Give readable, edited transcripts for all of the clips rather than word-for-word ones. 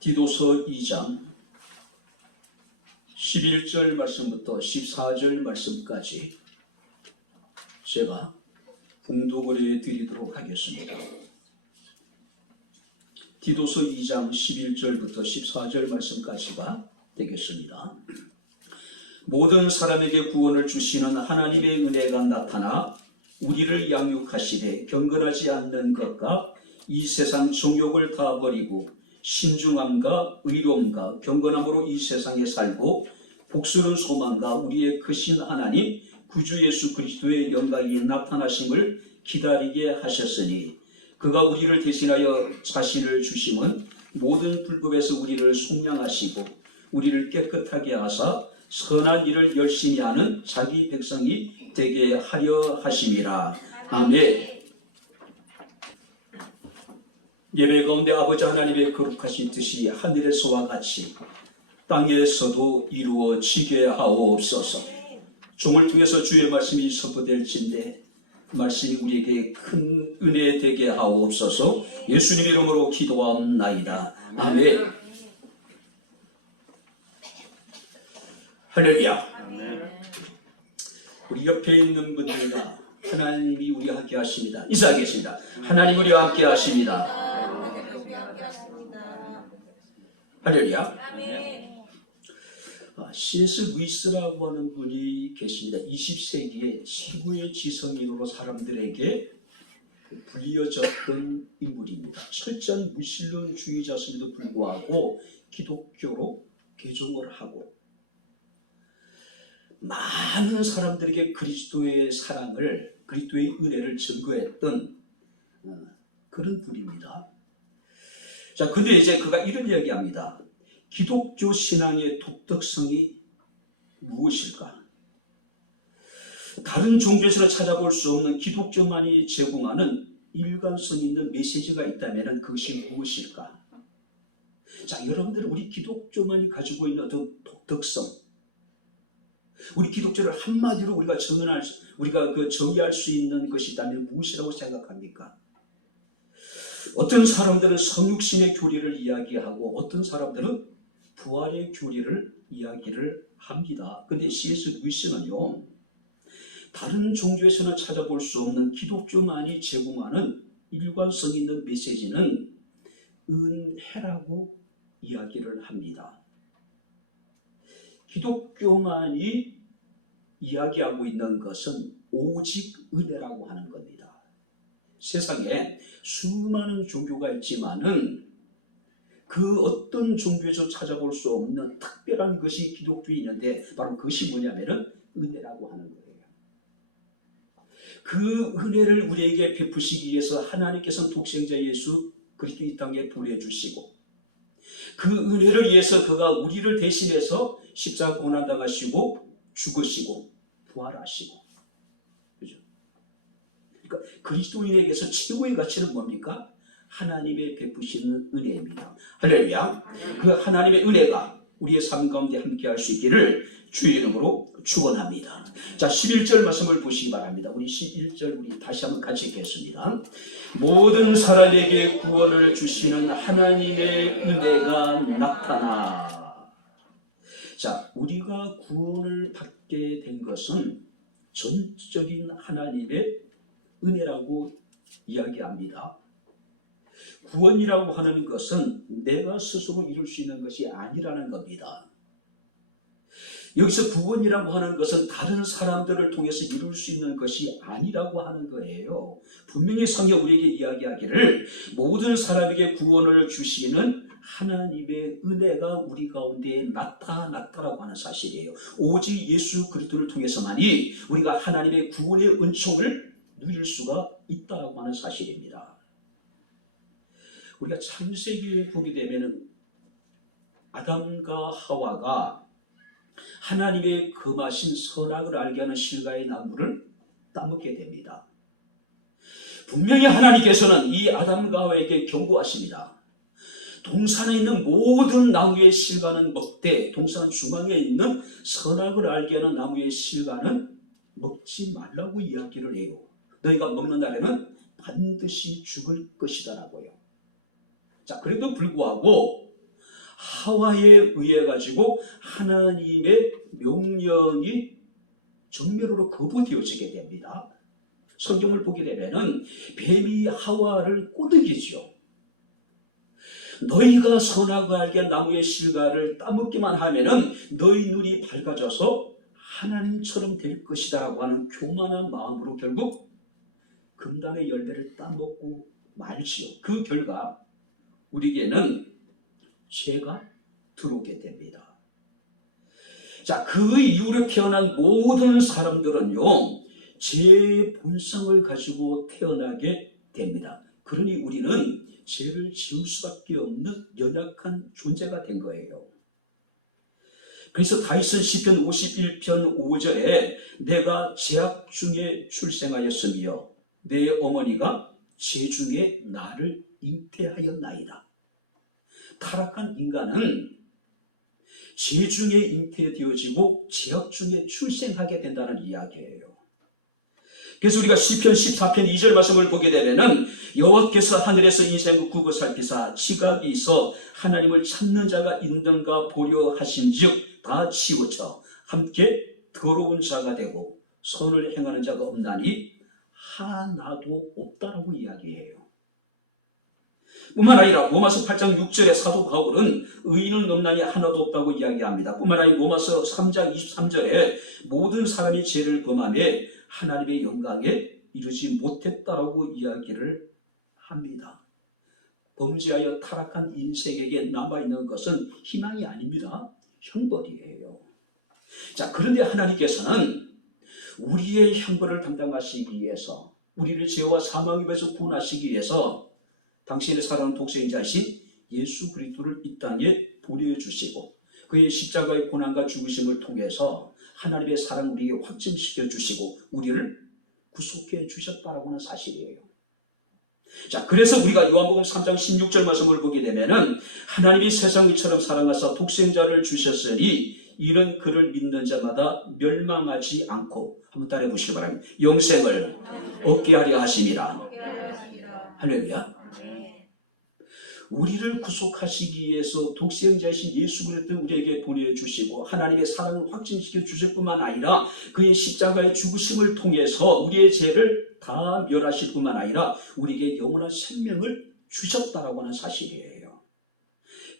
디도서 2장 11절 말씀부터 14절 말씀까지 제가 봉독을 해드리도록 하겠습니다. 디도서 2장 11절부터 14절 말씀까지가 되겠습니다. 모든 사람에게 구원을 주시는 하나님의 은혜가 나타나 우리를 양육하시되 경건하지 않는 것과 이 세상 정욕을 다 버리고 신중함과 의로움과 경건함으로 이 세상에 살고 복수는 소망과 우리의 크신 하나님 구주 예수 그리스도의 영광이 나타나심을 기다리게 하셨으니 그가 우리를 대신하여 자신을 주심은 모든 불법에서 우리를 속량하시고 우리를 깨끗하게 하사 선한 일을 열심히 하는 자기 백성이 되게 하려 하심이라. 아멘. 예배 가운데 아버지 하나님의 거룩하신 뜻이 하늘에서와 같이 땅에서도 이루어지게 하옵소서. 종을 통해서 주의 말씀이 선포될진데 말씀이 우리에게 큰 은혜 되게 하옵소서. 예수님 이름으로 기도하옵나이다. 아멘. 할렐루야. 우리 옆에 있는 분들과 하나님이 우리와 함께 하십니다. 인사하겠습니다. 하나님 우리와 함께 하십니다. 할렐루야. C.S. 루이스라고 하는 분이 계십니다. 20세기에 최고의 지성인으로 사람들에게 불리어졌던 인물입니다. 철저한 무신론주의자임에도 불구하고 기독교로 개종을 하고 많은 사람들에게 그리스도의 사랑을, 그리스도의 은혜를 증거했던 그런 분입니다. 자, 근데 이제 그가 이런 이야기합니다. 기독교 신앙의 독특성이 무엇일까? 다른 종교에서 찾아볼 수 없는 기독교만이 제공하는 일관성 있는 메시지가 있다면 그것이 무엇일까? 자, 여러분들 우리 기독교만이 가지고 있는 어떤 독특성, 우리 기독교를 한마디로 우리가 정의할 수 있는 것이 있다면 무엇이라고 생각합니까? 어떤 사람들은 성육신의 교리를 이야기하고 어떤 사람들은 부활의 교리를 이야기를 합니다. 근데 C.S. 루이스는요, 다른 종교에서는 찾아볼 수 없는 기독교만이 제공하는 일관성 있는 메시지는 은혜라고 이야기를 합니다. 기독교만이 이야기하고 있는 것은 오직 은혜라고 하는 겁니다. 세상에 수많은 종교가 있지만은 그 어떤 종교에서 찾아볼 수 없는 특별한 것이 기독교에 있는데 바로 그것이 뭐냐면은 은혜라고 하는 거예요. 그 은혜를 우리에게 베푸시기 위해서 하나님께서는 독생자 예수 그리스도 이 땅에 보내주시고 그 은혜를 위해서 그가 우리를 대신해서 십자가 고난당하시고 죽으시고 부활하시고, 그죠? 그러니까 그리스도인에게서 최고의 가치는 뭡니까? 하나님의 베푸시는 은혜입니다. 할렐루야. 그 하나님의 은혜가 우리의 삶 가운데 함께 할 수 있기를 주의 이름으로 축원합니다. 자, 11절 말씀을 보시기 바랍니다. 우리 11절 우리 다시 한번 같이 읽겠습니다. 모든 사람에게 구원을 주시는 하나님의 은혜가 나타나. 자, 우리가 구원을 받게 된 것은 전적인 하나님의 은혜라고 이야기합니다. 구원이라고 하는 것은 내가 스스로 이룰 수 있는 것이 아니라는 겁니다. 여기서 구원이라고 하는 것은 다른 사람들을 통해서 이룰 수 있는 것이 아니라고 하는 거예요. 분명히 성경 우리에게 이야기하기를 모든 사람에게 구원을 주시는 하나님의 은혜가 우리 가운데 나타났다라고 하는 사실이에요. 오직 예수 그리스도를 통해서만이 우리가 하나님의 구원의 은총을 누릴 수가 있다고 하는 사실입니다. 우리가 창세기에 보게 되면 아담과 하와가 하나님의 금하신 선악을 알게 하는 실과의 나무를 따먹게 됩니다. 분명히 하나님께서는 이 아담과 하와에게 경고하십니다. 동산에 있는 모든 나무의 실과는 먹되 동산 중앙에 있는 선악을 알게 하는 나무의 실과는 먹지 말라고 이야기를 해요. 너희가 먹는 날에는 반드시 죽을 것이다 라고요. 자, 그래도 불구하고 하와에 의해 가지고 하나님의 명령이 정면으로 거부되어지게 됩니다. 성경을 보게 되면은 뱀이 하와를 꼬드기죠. 너희가 선하고 알게 나무의 실과를 따먹기만 하면은 너희 눈이 밝아져서 하나님처럼 될 것이다 라고 하는 교만한 마음으로 결국 금단의 열매를 따먹고 말지요. 그 결과 우리에게는 죄가 들어오게 됩니다. 자, 그 이후로 태어난 모든 사람들은요, 죄의 본성을 가지고 태어나게 됩니다. 그러니 우리는 죄를 지을 수밖에 없는 연약한 존재가 된 거예요. 그래서 다윗은 시편 51편 5절에 내가 죄악 중에 출생하였으며 내 어머니가 죄 중에 나를 잉태하였나이다. 타락한 인간은 죄 중에 잉태되어지고 죄악 중에 출생하게 된다는 이야기예요. 그래서 우리가 시편 14편 2절 말씀을 보게 되면은 여호와께서 하늘에서 인생을 구고 살피사 지각이 있어 하나님을 찾는 자가 있는가 보려 하신즉 다 치우쳐 함께 더러운 자가 되고 선을 행하는 자가 없나니 하나도 없다라고 이야기해요. 뿐만 아니라 로마서 8장 6절에 사도 바울은 의인은 없나니 하나도 없다고 이야기합니다. 뿐만 아니라 로마서 3장 23절에 모든 사람이 죄를 범하며 하나님의 영광에 이르지 못했다라고 이야기를 합니다. 범죄하여 타락한 인생에게 남아있는 것은 희망이 아닙니다. 형벌이에요. 자, 그런데 하나님께서는 우리의 형벌을 담당하시기 위해서, 우리를 죄와 사망에서 구원하시기 위해서 당신의 사랑하는 독생자이신 예수 그리스도를 이 땅에 보내주시고 그의 십자가의 고난과 죽으심을 통해서 하나님의 사랑을 우리에게 확증시켜 주시고 우리를 구속해 주셨다라고 하는 사실이에요. 자, 그래서 우리가 요한복음 3장 16절 말씀을 보게 되면은 하나님이 세상이처럼 사랑하사 독생자를 주셨으니 이는 그를 믿는 자마다 멸망하지 않고, 한번 따라해 보시기 바랍니다. 영생을 얻게 하려 하심이라. 할렐루야. 우리를 구속하시기 위해서 독생자이신 예수 그리스도를 우리에게 보내주시고 하나님의 사랑을 확증시켜 주실 뿐만 아니라 그의 십자가의 죽으심을 통해서 우리의 죄를 다 멸하실 뿐만 아니라 우리에게 영원한 생명을 주셨다라고 하는 사실이에요.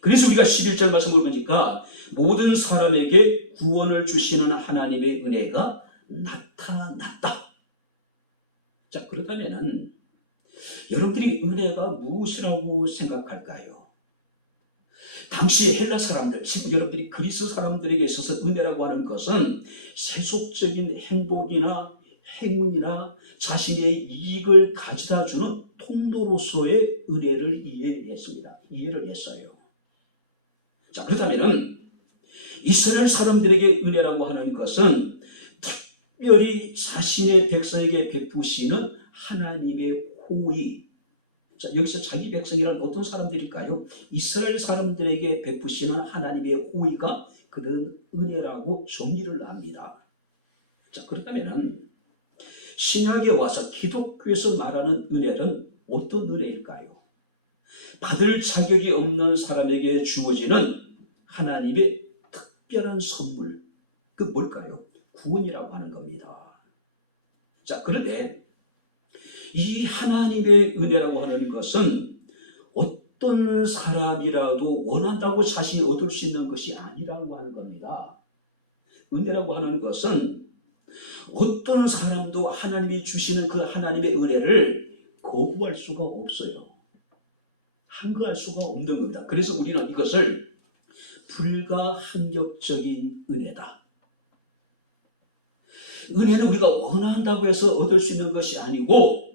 그래서 우리가 11절 말씀을 보니까 모든 사람에게 구원을 주시는 하나님의 은혜가 나타났다. 자, 그렇다면은 여러분들이 은혜가 무엇이라고 생각할까요? 당시 헬라 사람들, 지금 여러분들이 그리스 사람들에게 있어서 은혜라고 하는 것은 세속적인 행복이나 행운이나 자신의 이익을 가져다 주는 통로로서의 은혜를 이해를 했어요. 자, 그렇다면 이스라엘 사람들에게 은혜라고 하는 것은 특별히 자신의 백성에게 베푸시는 하나님의 호의. 자, 여기서 자기 백성이란 어떤 사람들일까요? 이스라엘 사람들에게 베푸시는 하나님의 호의가 그들은 은혜라고 정의를 합니다. 자, 그렇다면 신약에 와서 기독교에서 말하는 은혜는 어떤 은혜일까요? 받을 자격이 없는 사람에게 주어지는 하나님의 특별한 선물, 그 뭘까요? 구원이라고 하는 겁니다. 자, 그런데 이 하나님의 은혜라고 하는 것은 어떤 사람이라도 원한다고 자신이 얻을 수 있는 것이 아니라고 하는 겁니다. 은혜라고 하는 것은 어떤 사람도 하나님이 주시는 그 하나님의 은혜를 거부할 수가 없어요. 한거할 수가 없는 겁니다. 그래서 우리는 이것을 불가항력적인 은혜다. 은혜는 우리가 원한다고 해서 얻을 수 있는 것이 아니고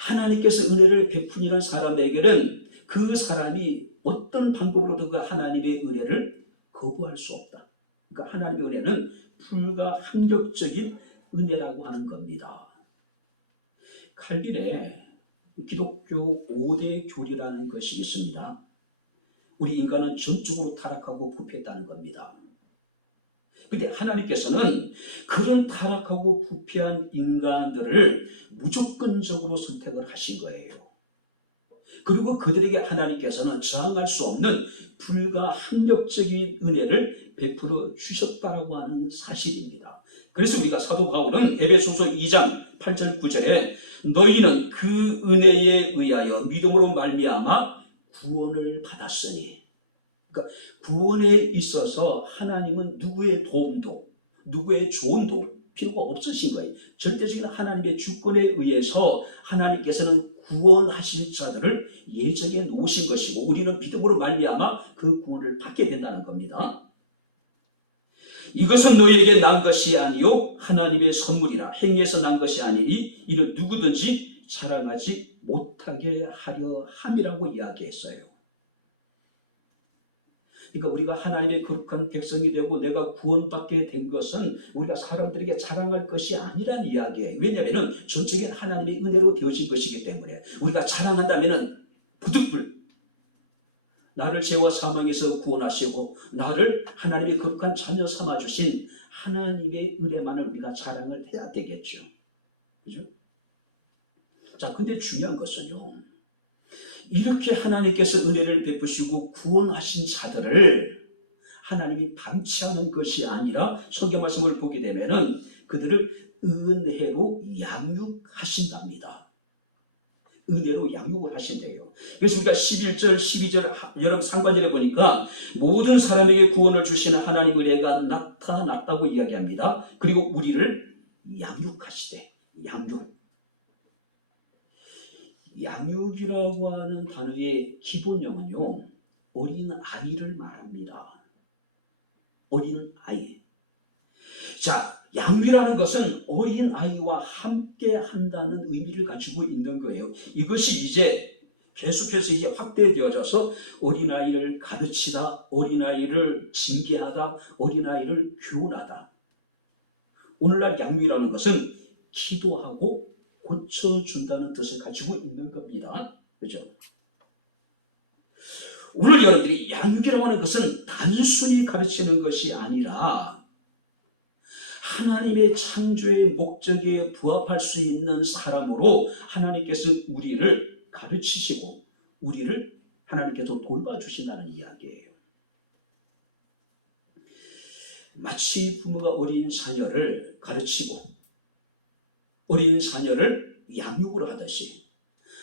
하나님께서 은혜를 베푸는 사람에게는 그 사람이 어떤 방법으로도 그 하나님의 은혜를 거부할 수 없다. 그러니까 하나님의 은혜는 불가항력적인 은혜라고 하는 겁니다. 칼빈의 기독교 5대 교리라는 것이 있습니다. 우리 인간은 전적으로 타락하고 부패했다는 겁니다. 그런데 하나님께서는 그런 타락하고 부패한 인간들을 무조건적으로 선택을 하신 거예요. 그리고 그들에게 하나님께서는 저항할 수 없는 불가항력적인 은혜를 베풀어 주셨다라고 하는 사실입니다. 그래서 우리가 사도 바울은 에베소서 2장 8절 9절에 너희는 그 은혜에 의하여 믿음으로 말미암아 구원을 받았으니, 그러니까 구원에 있어서 하나님은 누구의 도움도 누구의 조언도 필요가 없으신 거예요. 절대적인 하나님의 주권에 의해서 하나님께서는 구원하실 자들을 예정해 놓으신 것이고 우리는 믿음으로 말미암아 그 구원을 받게 된다는 겁니다. 이것은 너희에게 난 것이 아니요 하나님의 선물이라. 행위에서 난 것이 아니니 이는 누구든지 자랑하지 못하게 하려 함이라고 이야기했어요. 그러니까 우리가 하나님의 거룩한 백성이 되고 내가 구원받게 된 것은 우리가 사람들에게 자랑할 것이 아니란 이야기예요. 왜냐하면 전적인 하나님의 은혜로 되어진 것이기 때문에. 우리가 자랑한다면 부득불 나를 죄와 사망에서 구원하시고 나를 하나님의 거룩한 자녀 삼아주신 하나님의 은혜만을 우리가 자랑을 해야 되겠죠. 그죠? 자, 근데 중요한 것은요, 이렇게 하나님께서 은혜를 베푸시고 구원하신 자들을 하나님이 방치하는 것이 아니라 성경 말씀을 보게 되면은 그들을 은혜로 양육하신답니다. 은혜로 양육을 하신대요. 그래서 우리가 11절, 12절 여러분 상관절에 보니까 모든 사람에게 구원을 주시는 하나님 은혜가 나타났다고 이야기합니다. 그리고 우리를 양육하시되, 양육이라고 하는 단어의 기본형은요, 어린 아이를 말합니다. 어린 아이. 자, 양육이라는 것은 어린 아이와 함께 한다는 의미를 가지고 있는 거예요. 이것이 이제 계속해서 이제 확대되어져서 어린아이를 가르치다, 어린아이를 징계하다, 어린아이를 교훈하다. 오늘날 양육이라는 것은 기도하고 고쳐준다는 뜻을 가지고 있는 겁니다. 그죠? 오늘 여러분들이 양육이라고 하는 것은 단순히 가르치는 것이 아니라 하나님의 창조의 목적에 부합할 수 있는 사람으로 하나님께서 우리를 가르치시고 우리를 하나님께서 돌봐주신다는 이야기예요. 마치 부모가 어린 자녀를 가르치고 어린 자녀를 양육을 하듯이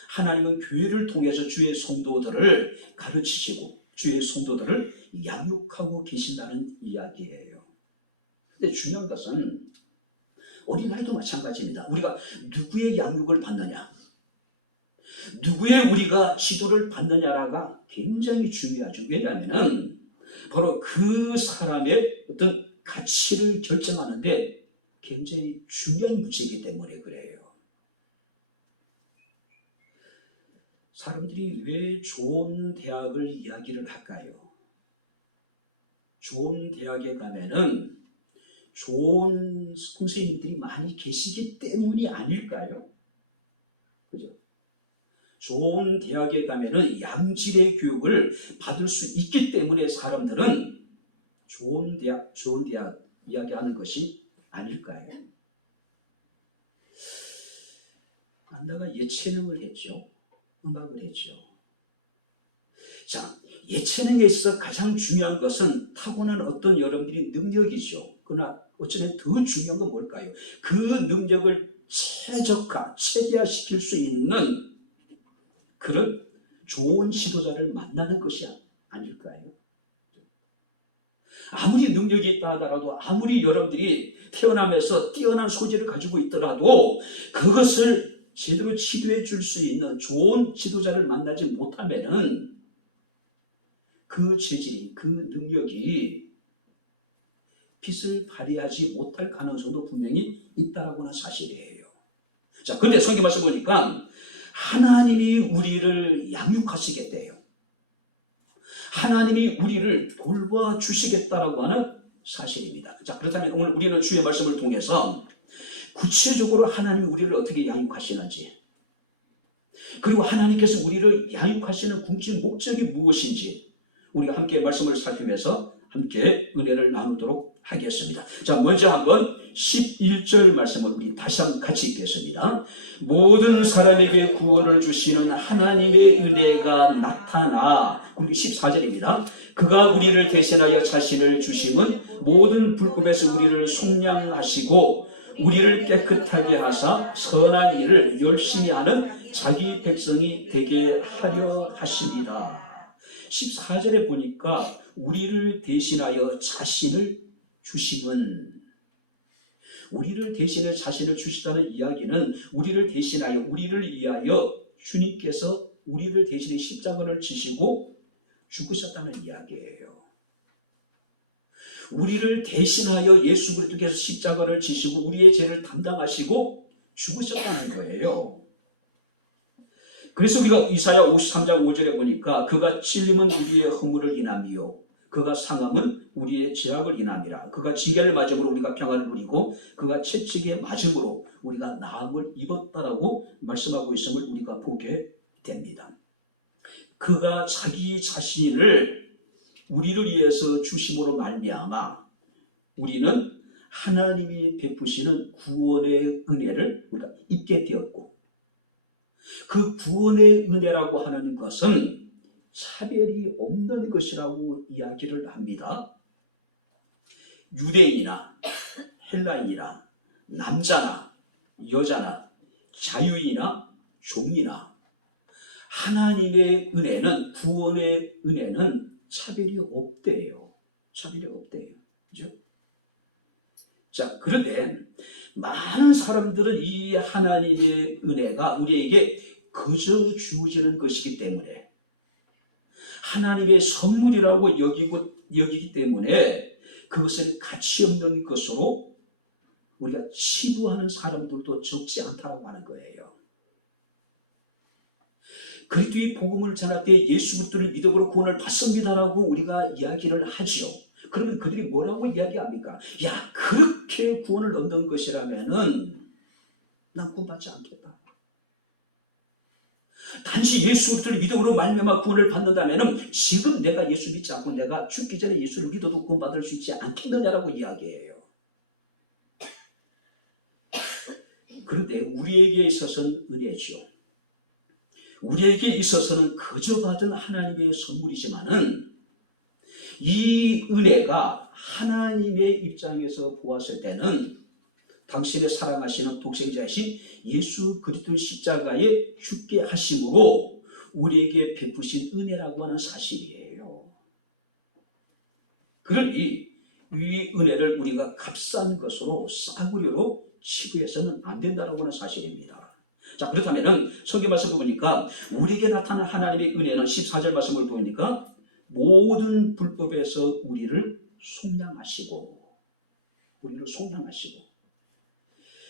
하나님은 교회를 통해서 주의 성도들을 가르치시고 주의 성도들을 양육하고 계신다는 이야기예요. 근데 중요한 것은 어린아이도 마찬가지입니다. 우리가 누구의 양육을 받느냐, 누구의 우리가 지도를 받느냐가 굉장히 중요하죠. 왜냐하면 바로 그 사람의 어떤 가치를 결정하는데 굉장히 중요한 문제이기 때문에 그래요. 사람들이 왜 좋은 대학을 이야기를 할까요? 좋은 대학에 가면은 좋은 선생님들이 많이 계시기 때문이 아닐까요? 그죠? 좋은 대학에 가면은 양질의 교육을 받을 수 있기 때문에 사람들은 좋은 대학 이야기하는 것이 아닐까요? 안다가 예체능을 했죠. 음악을 했죠. 자, 예체능에 있어 가장 중요한 것은 타고난 어떤 여러분들이 능력이죠. 그러나 어쩌면 더 중요한 건 뭘까요? 그 능력을 체계화시킬 수 있는 그런 좋은 지도자를 만나는 것이 아닐까요? 아무리 능력이 있다 하더라도, 아무리 여러분들이 태어나면서 뛰어난 소질을 가지고 있더라도 그것을 제대로 치료해 줄 수 있는 좋은 지도자를 만나지 못하면은 그 재질이, 그 능력이 빛을 발휘하지 못할 가능성도 분명히 있다라고 하는 사실이에요. 자, 근데 성경 말씀 보니까 하나님이 우리를 양육하시겠대요. 하나님이 우리를 돌봐주시겠다라고 하는 사실입니다. 자, 그렇다면 오늘 우리는 주의 말씀을 통해서 구체적으로 하나님이 우리를 어떻게 양육하시는지, 그리고 하나님께서 우리를 양육하시는 궁극적인 목적이 무엇인지 우리가 함께 말씀을 살피면서 함께 은혜를 나누도록 하겠습니다. 자, 먼저 한번 11절 말씀을 우리 다시 한번 같이 읽겠습니다. 모든 사람에게 구원을 주시는 하나님의 은혜가 나타나, 그리고 14절입니다. 그가 우리를 대신하여 자신을 주심은 모든 불법에서 우리를 속량하시고 우리를 깨끗하게 하사 선한 일을 열심히 하는 자기 백성이 되게 하려 하십니다. 14절에 보니까 우리를 대신하여 자신을 주심은, 우리를 대신해 자신을 주시다는 이야기는 우리를 대신하여, 우리를 위하여 주님께서 우리를 대신해 십자가를 지시고 죽으셨다는 이야기예요. 우리를 대신하여 예수 그리스도께서 십자가를 지시고 우리의 죄를 담당하시고 죽으셨다는 거예요. 그래서 우리가 이사야 53장 5절에 보니까 그가 찔림은 우리의 허물을 인함이요 그가 상함은 우리의 죄악을 인함이라. 그가 징계를 맞음으로 우리가 평안을 누리고 그가 채찍에 맞음으로 우리가 나음을 입었다라고 말씀하고 있음을 우리가 보게 됩니다. 그가 자기 자신을 우리를 위해서 주심으로 말미암아 우리는 하나님이 베푸시는 구원의 은혜를 우리가 입게 되었고, 그 구원의 은혜라고 하는 것은 차별이 없는 것이라고 이야기를 합니다. 유대인이나 헬라인이나 남자나 여자나 자유인이나 종이나 하나님의 은혜는, 구원의 은혜는 차별이 없대요. 차별이 없대요. 그죠? 자, 그런데 많은 사람들은 이 하나님의 은혜가 우리에게 그저 주어지는 것이기 때문에, 하나님의 선물이라고 여기기 때문에 그것을 가치 없는 것으로 우리가 치부하는 사람들도 적지 않다고 하는 거예요. 그리스도의 복음을 전할 때 예수 그리스도를 믿음으로 구원을 받습니다라고 우리가 이야기를 하죠. 그러면 그들이 뭐라고 이야기합니까? 야, 그렇게 구원을 얻는 것이라면은 난 구원받지 않겠다. 단지 예수 그리스도를 믿음으로 말미암아 구원을 받는다면은 지금 내가 예수 믿지 않고 내가 죽기 전에 예수를 믿어도 구원받을 수 있지 않겠느냐라고 이야기해요. 그런데 우리에게 있어서는 은혜죠. 우리에게 있어서는 그저 받은 하나님의 선물이지만은 이 은혜가 하나님의 입장에서 보았을 때는 당신의 사랑하시는 독생자이신 예수 그리스도의 십자가에 죽게 하심으로 우리에게 베푸신 은혜라고 하는 사실이에요. 그러니 이 은혜를 우리가 값싼 것으로 싸구려로 치부해서는 안 된다고 하는 사실입니다. 자, 그렇다면 성경 말씀을 보니까 우리에게 나타난 하나님의 은혜는 14절 말씀을 보니까 모든 불법에서 우리를 속량하시고, 우리를 속량하시고.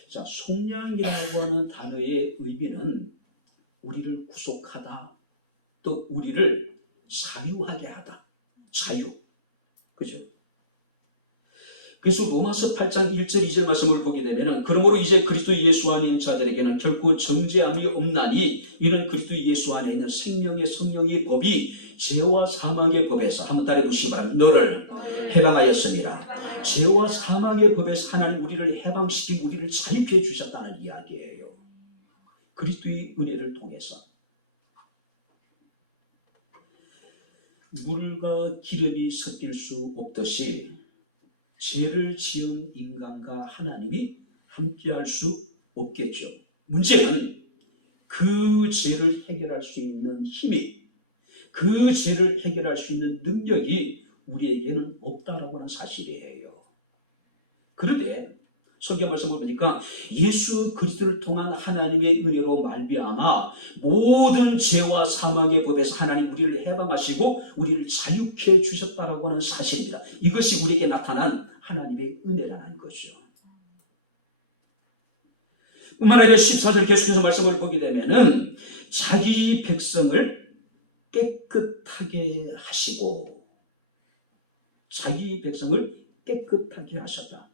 자, 속량이라고 하는 단어의 의미는 우리를 구속하다, 또 우리를 자유하게 하다. 자유. 그죠? 그래서 로마서 8장 1절 2절 말씀을 보게 되면, 그러므로 이제 그리스도 예수 안에 있는 자들에게는 결코 정죄함이 없나니 이는 그리스도 예수 안에 있는 생명의 성령의 법이 죄와 사망의 법에서, 한번 따라해 보시기 바랍니다. 너를 해방하였습니다. 죄와 사망의 법에서 하나님 우리를 해방시키고 우리를 자유케 해주셨다는 이야기예요. 그리스도의 은혜를 통해서. 물과 기름이 섞일 수 없듯이 죄를 지은 인간과 하나님이 함께할 수 없겠죠. 문제는 그 죄를 해결할 수 있는 힘이, 그 죄를 해결할 수 있는 능력이 우리에게는 없다라고 하는 사실이에요. 그런데 성경 말씀을 보니까 예수 그리스도를 통한 하나님의 은혜로 말미암아 모든 죄와 사망의 법에서 하나님 우리를 해방하시고 우리를 자유케 주셨다라고 하는 사실입니다. 이것이 우리에게 나타난 하나님의 은혜라는 것이죠. 뿐만 아니라 14절 계속해서 말씀을 보게 되면은 자기 백성을 깨끗하게 하시고, 자기 백성을 깨끗하게 하셨다.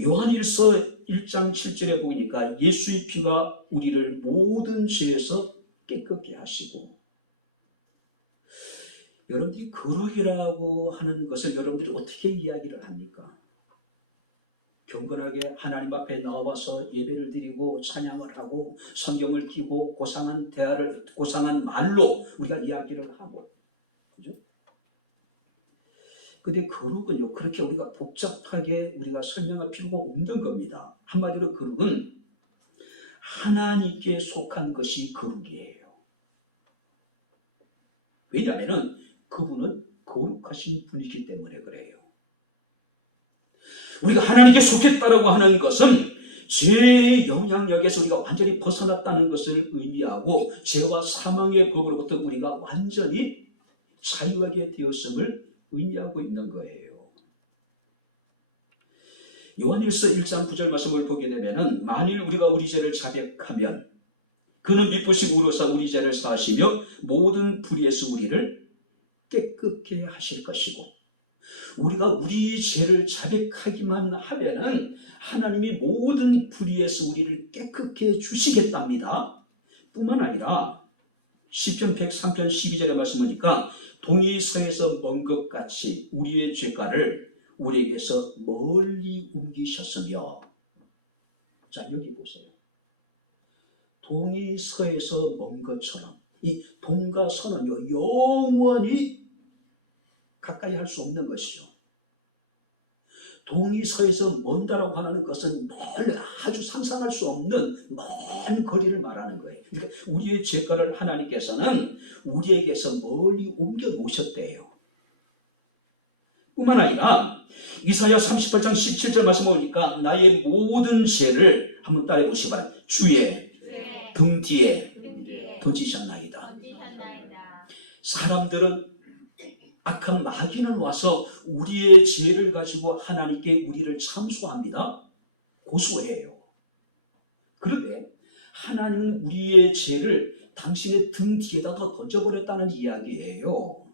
요한일서 1장 7절에 보니까 예수의 피가 우리를 모든 죄에서 깨끗게 하시고, 여러분들이 거룩이라고 하는 것을 여러분들이 어떻게 이야기를 합니까? 경건하게 하나님 앞에 나와서 예배를 드리고 찬양을 하고 성경을 끼고 고상한 말로 우리가 이야기를 하고, 그죠? 근데 거룩은요, 그렇게 우리가 복잡하게 우리가 설명할 필요가 없는 겁니다. 한마디로 거룩은 하나님께 속한 것이 거룩이에요. 왜냐하면 그분은 거룩하신 분이기 때문에 그래요. 우리가 하나님께 속했다라고 하는 것은 죄의 영향력에서 우리가 완전히 벗어났다는 것을 의미하고, 죄와 사망의 법으로부터 우리가 완전히 자유하게 되었음을 의미하고 있는 거예요. 요한일서 1장 9절 말씀을 보게 되면, 만일 우리가 우리 죄를 자백하면 그는 미쁘시고 의로사 우리 죄를 사하시며 모든 불의에서 우리를 깨끗게 하실 것이고, 우리가 우리 죄를 자백하기만 하면은 하나님이 모든 불의에서 우리를 깨끗게 해주시겠답니다. 뿐만 아니라 시편 103편 12절의 말씀이니까 동이 서에서 먼 것 같이 우리의 죄가를 우리에게서 멀리 옮기셨으며, 자 여기 보세요. 동이 서에서 먼 것처럼, 이 동과 서는요 영원히 가까이 할 수 없는 것이죠. 동이 서에서 먼다라고 하는 것은 아주 상상할 수 없는 먼 거리를 말하는 거예요. 그러니까 우리의 죄가를 하나님께서는 우리에게서 멀리 옮겨 놓으셨대요. 뿐만 아니라 이사야 38장 17절 말씀 보니까 나의 모든 죄를 한번 따라해 보시기 바랍니다. 주의 등 뒤에 던지셨나이다. 사람들은, 악한 마귀는 와서 우리의 죄를 가지고 하나님께 우리를 참소합니다. 고소해요. 그런데 하나님은 우리의 죄를 당신의 등 뒤에다 더 던져버렸다는 이야기예요.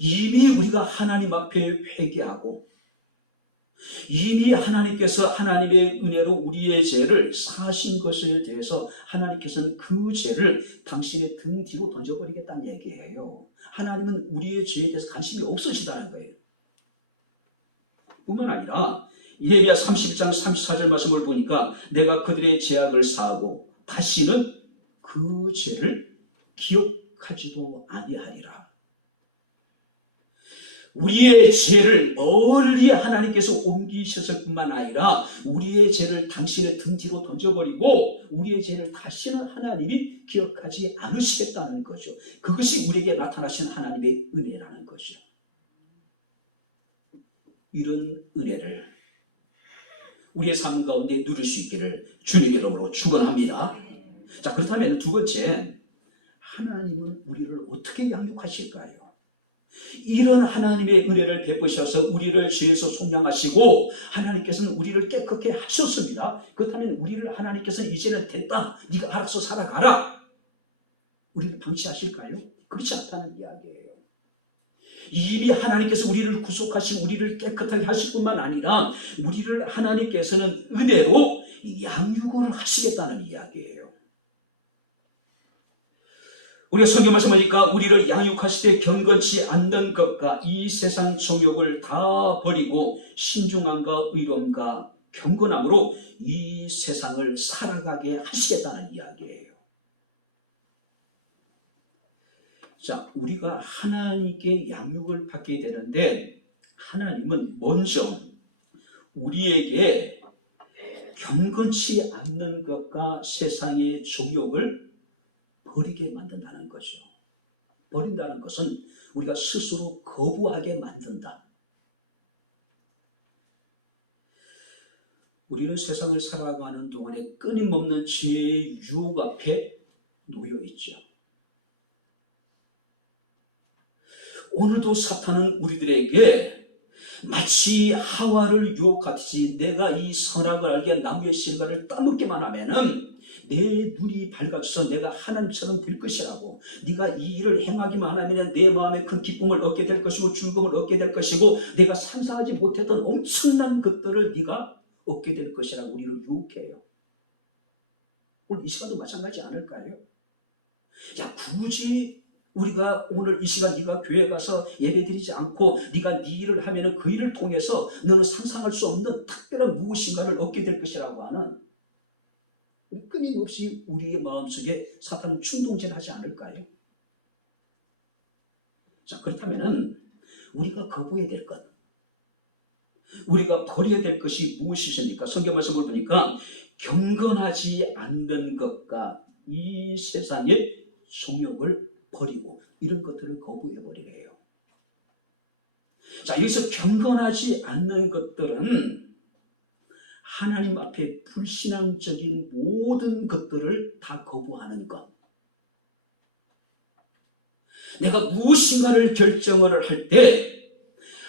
이미 우리가 하나님 앞에 회개하고, 이미 하나님께서 하나님의 은혜로 우리의 죄를 사하신 것에 대해서 하나님께서는 그 죄를 당신의 등 뒤로 던져버리겠다는 얘기예요. 하나님은 우리의 죄에 대해서 관심이 없으시다는 거예요. 뿐만 아니라 예레미야 31장 34절 말씀을 보니까 내가 그들의 죄악을 사하고 다시는 그 죄를 기억하지도 아니하리라. 우리의 죄를 멀리 하나님께서 옮기셨을 뿐만 아니라 우리의 죄를 당신의 등 뒤로 던져버리고 우리의 죄를 다시는 하나님이 기억하지 않으시겠다는 거죠. 그것이 우리에게 나타나신 하나님의 은혜라는 거죠. 이런 은혜를 우리의 삶 가운데 누릴 수 있기를 주님의 이름으로 축원합니다. 자, 그렇다면 두 번째, 하나님은 우리를 어떻게 양육하실까요? 이런 하나님의 은혜를 베푸셔서 우리를 죄에서 속량하시고 하나님께서는 우리를 깨끗게 하셨습니다. 그렇다면 우리를 하나님께서는 이제는 됐다, 네가 알아서 살아가라, 우리를 방치하실까요? 그렇지 않다는 이야기예요. 이미 하나님께서 우리를 구속하시고 우리를 깨끗하게 하실 뿐만 아니라 우리를 하나님께서는 은혜로 양육을 하시겠다는 이야기예요. 우리가 성경 말씀하니까 우리를 양육하실 때 경건치 않는 것과 이 세상 정욕을 다 버리고 신중함과 의로움과 경건함으로 이 세상을 살아가게 하시겠다는 이야기예요. 자, 우리가 하나님께 양육을 받게 되는데 하나님은 먼저 우리에게 경건치 않는 것과 세상의 정욕을 버리게 만든다는 거죠. 버린다는 것은 우리가 스스로 거부하게 만든다. 우리는 세상을 살아가는 동안에 끊임없는 죄의 유혹 앞에 놓여 있죠. 오늘도 사탄은 우리들에게 마치 하와를 유혹하듯이 내가 이 선악을 알게 나무의 실과를 따먹기만 하면은 내 눈이 밝아져서 내가 하나님처럼 될 것이라고, 네가 이 일을 행하기만 하면 내 마음에 큰 기쁨을 얻게 될 것이고 즐거움을 얻게 될 것이고 내가 상상하지 못했던 엄청난 것들을 네가 얻게 될 것이라고 우리를 유혹해요. 오늘 이 시간도 마찬가지 않을까요? 야, 굳이 우리가 오늘 이 시간 네가 교회 가서 예배드리지 않고 네가 네 일을 하면은 그 일을 통해서 너는 상상할 수 없는 특별한 무엇인가를 얻게 될 것이라고 하는 끊임없이 우리의 마음속에 사탄은 충동질하지 않을까요? 자, 그렇다면은 우리가 거부해야 될 것, 우리가 버려야 될 것이 무엇이십니까? 성경 말씀을 보니까 경건하지 않는 것과 이 세상의 성욕을 버리고 이런 것들을 거부해 버리래요. 자, 여기서 경건하지 않는 것들은 하나님 앞에 불신앙적인 모든 것들을 다 거부하는 것. 내가 무엇인가를 결정을 할 때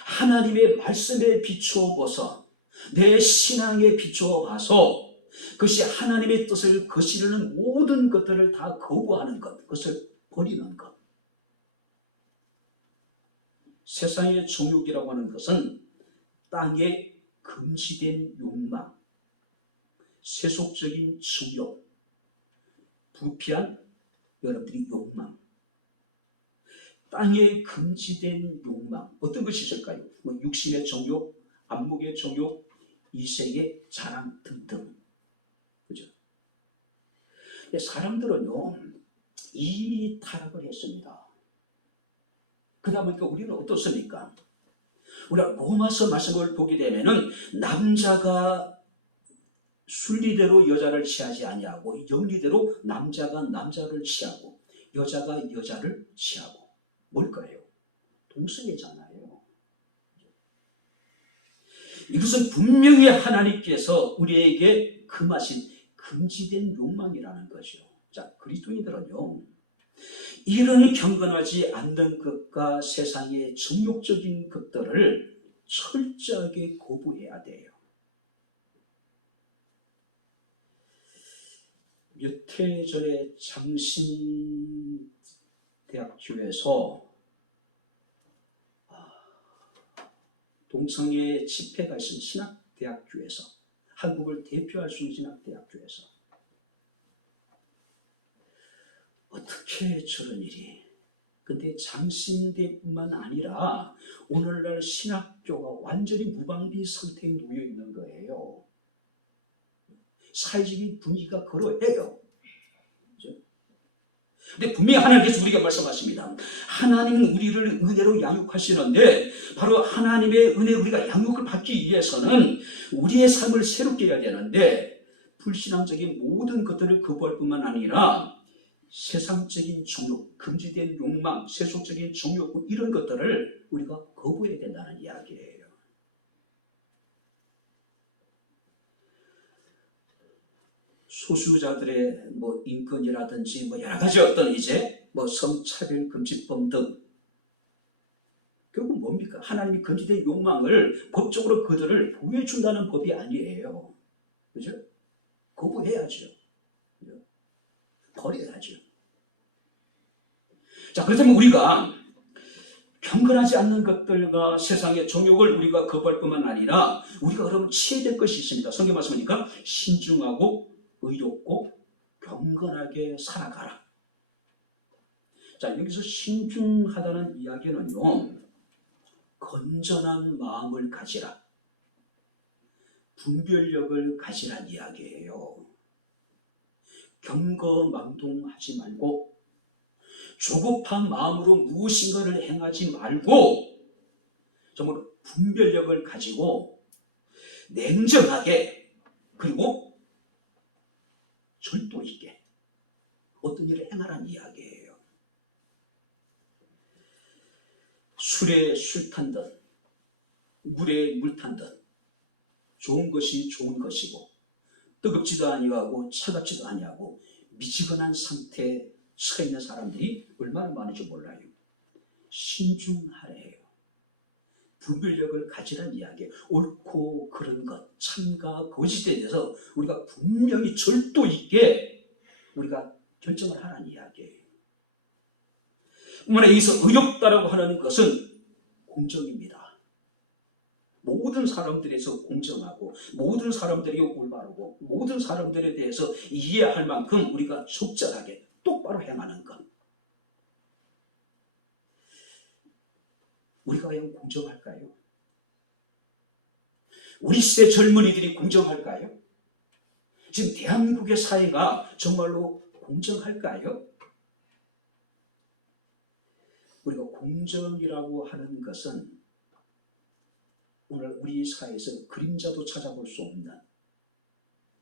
하나님의 말씀에 비추어 보서 내 신앙에 비추어 봐서 그것이 하나님의 뜻을 거스르는 모든 것들을 다 거부하는 것, 그것을 버리는 것. 세상의 정욕이라고 하는 것은 땅에 금지된 욕망, 세속적인 정욕, 부패한 여러분들이 욕망, 땅에 금지된 욕망, 어떤 것이 있을까요? 육신의 정욕, 안목의 정욕, 이색의 자랑 등등. 그죠? 근데 사람들은요, 이미 타락을 했습니다. 그러다 보니까 우리는 어떻습니까? 우리가 로마서 말씀을 보게 되면은 남자가 순리대로 여자를 취하지 아니하고 영리대로 남자가 남자를 취하고 여자가 여자를 취하고. 뭘까요? 동성애잖아요. 이것은 분명히 하나님께서 우리에게 금하신 금지된 욕망이라는 거죠. 자, 그리스도인들은요, 이런 경건하지 않는 것과 세상의 정욕적인 것들을 철저하게 거부해야 돼요. 몇 해 전에 장신대학교에서 동성애 집회가 있은 신학대학교에서, 한국을 대표할 수 있는 신학대학교에서 어떻게 저런 일이. 근데 장신대뿐만 아니라 오늘날 신학교가 완전히 무방비 상태에 놓여 있는 거예요. 사회적인 분위기가 그러해요. 근데 분명히 하나님께서 우리가 말씀하십니다. 하나님은 우리를 은혜로 양육하시는데 바로 하나님의 은혜 우리가 양육을 받기 위해서는 우리의 삶을 새롭게 해야 되는데 불신앙적인 모든 것들을 거부할 뿐만 아니라 세상적인 정욕, 금지된 욕망, 세속적인 정욕 이런 것들을 우리가 거부해야 된다는 이야기예요. 소수자들의 인권이라든지 여러 가지 어떤 성차별금지법 등 결국 뭡니까? 하나님이 금지된 욕망을 법적으로 그들을 보여준다는 법이 아니에요. 그죠? 거부해야죠. 그죠? 버려야죠. 자, 그렇다면 우리가 경건하지 않는 것들과 세상의 정욕을 우리가 거부할 뿐만 아니라 우리가 그러면 취해야 될 것이 있습니다. 성경 말씀하니까 신중하고 의롭고 경건하게 살아가라. 자, 여기서 신중하다는 이야기는요, 건전한 마음을 가지라, 분별력을 가지란 이야기예요. 경거망동하지 말고 조급한 마음으로 무엇인가를 행하지 말고 정말 분별력을 가지고 냉정하게 그리고 절도 있게 어떤 일을 행하라는 이야기예요. 술에 술 탄 듯, 물에 물 탄 듯, 좋은 것이 좋은 것이고 뜨겁지도 아니하고 차갑지도 아니하고 미지근한 상태에 서 있는 사람들이 얼마나 많은지 몰라요. 신중하래요. 분별력을 가지란 이야기예요. 옳고 그른 것, 참과 거짓에 대해서 우리가 분명히 절도 있게 우리가 결정을 하라는 이야기예요. 여기서 의롭다라고 하는 것은 공정입니다. 모든 사람들에서 공정하고 모든 사람들이 올바르고 모든 사람들에 대해서 이해할 만큼 우리가 적절하게 똑바로 행하는 것. 우리가 과연 공정할까요? 우리 시대 젊은이들이 공정할까요? 지금 대한민국의 사회가 정말로 공정할까요? 우리가 공정이라고 하는 것은 오늘 우리 사회에서 그림자도 찾아볼 수 없는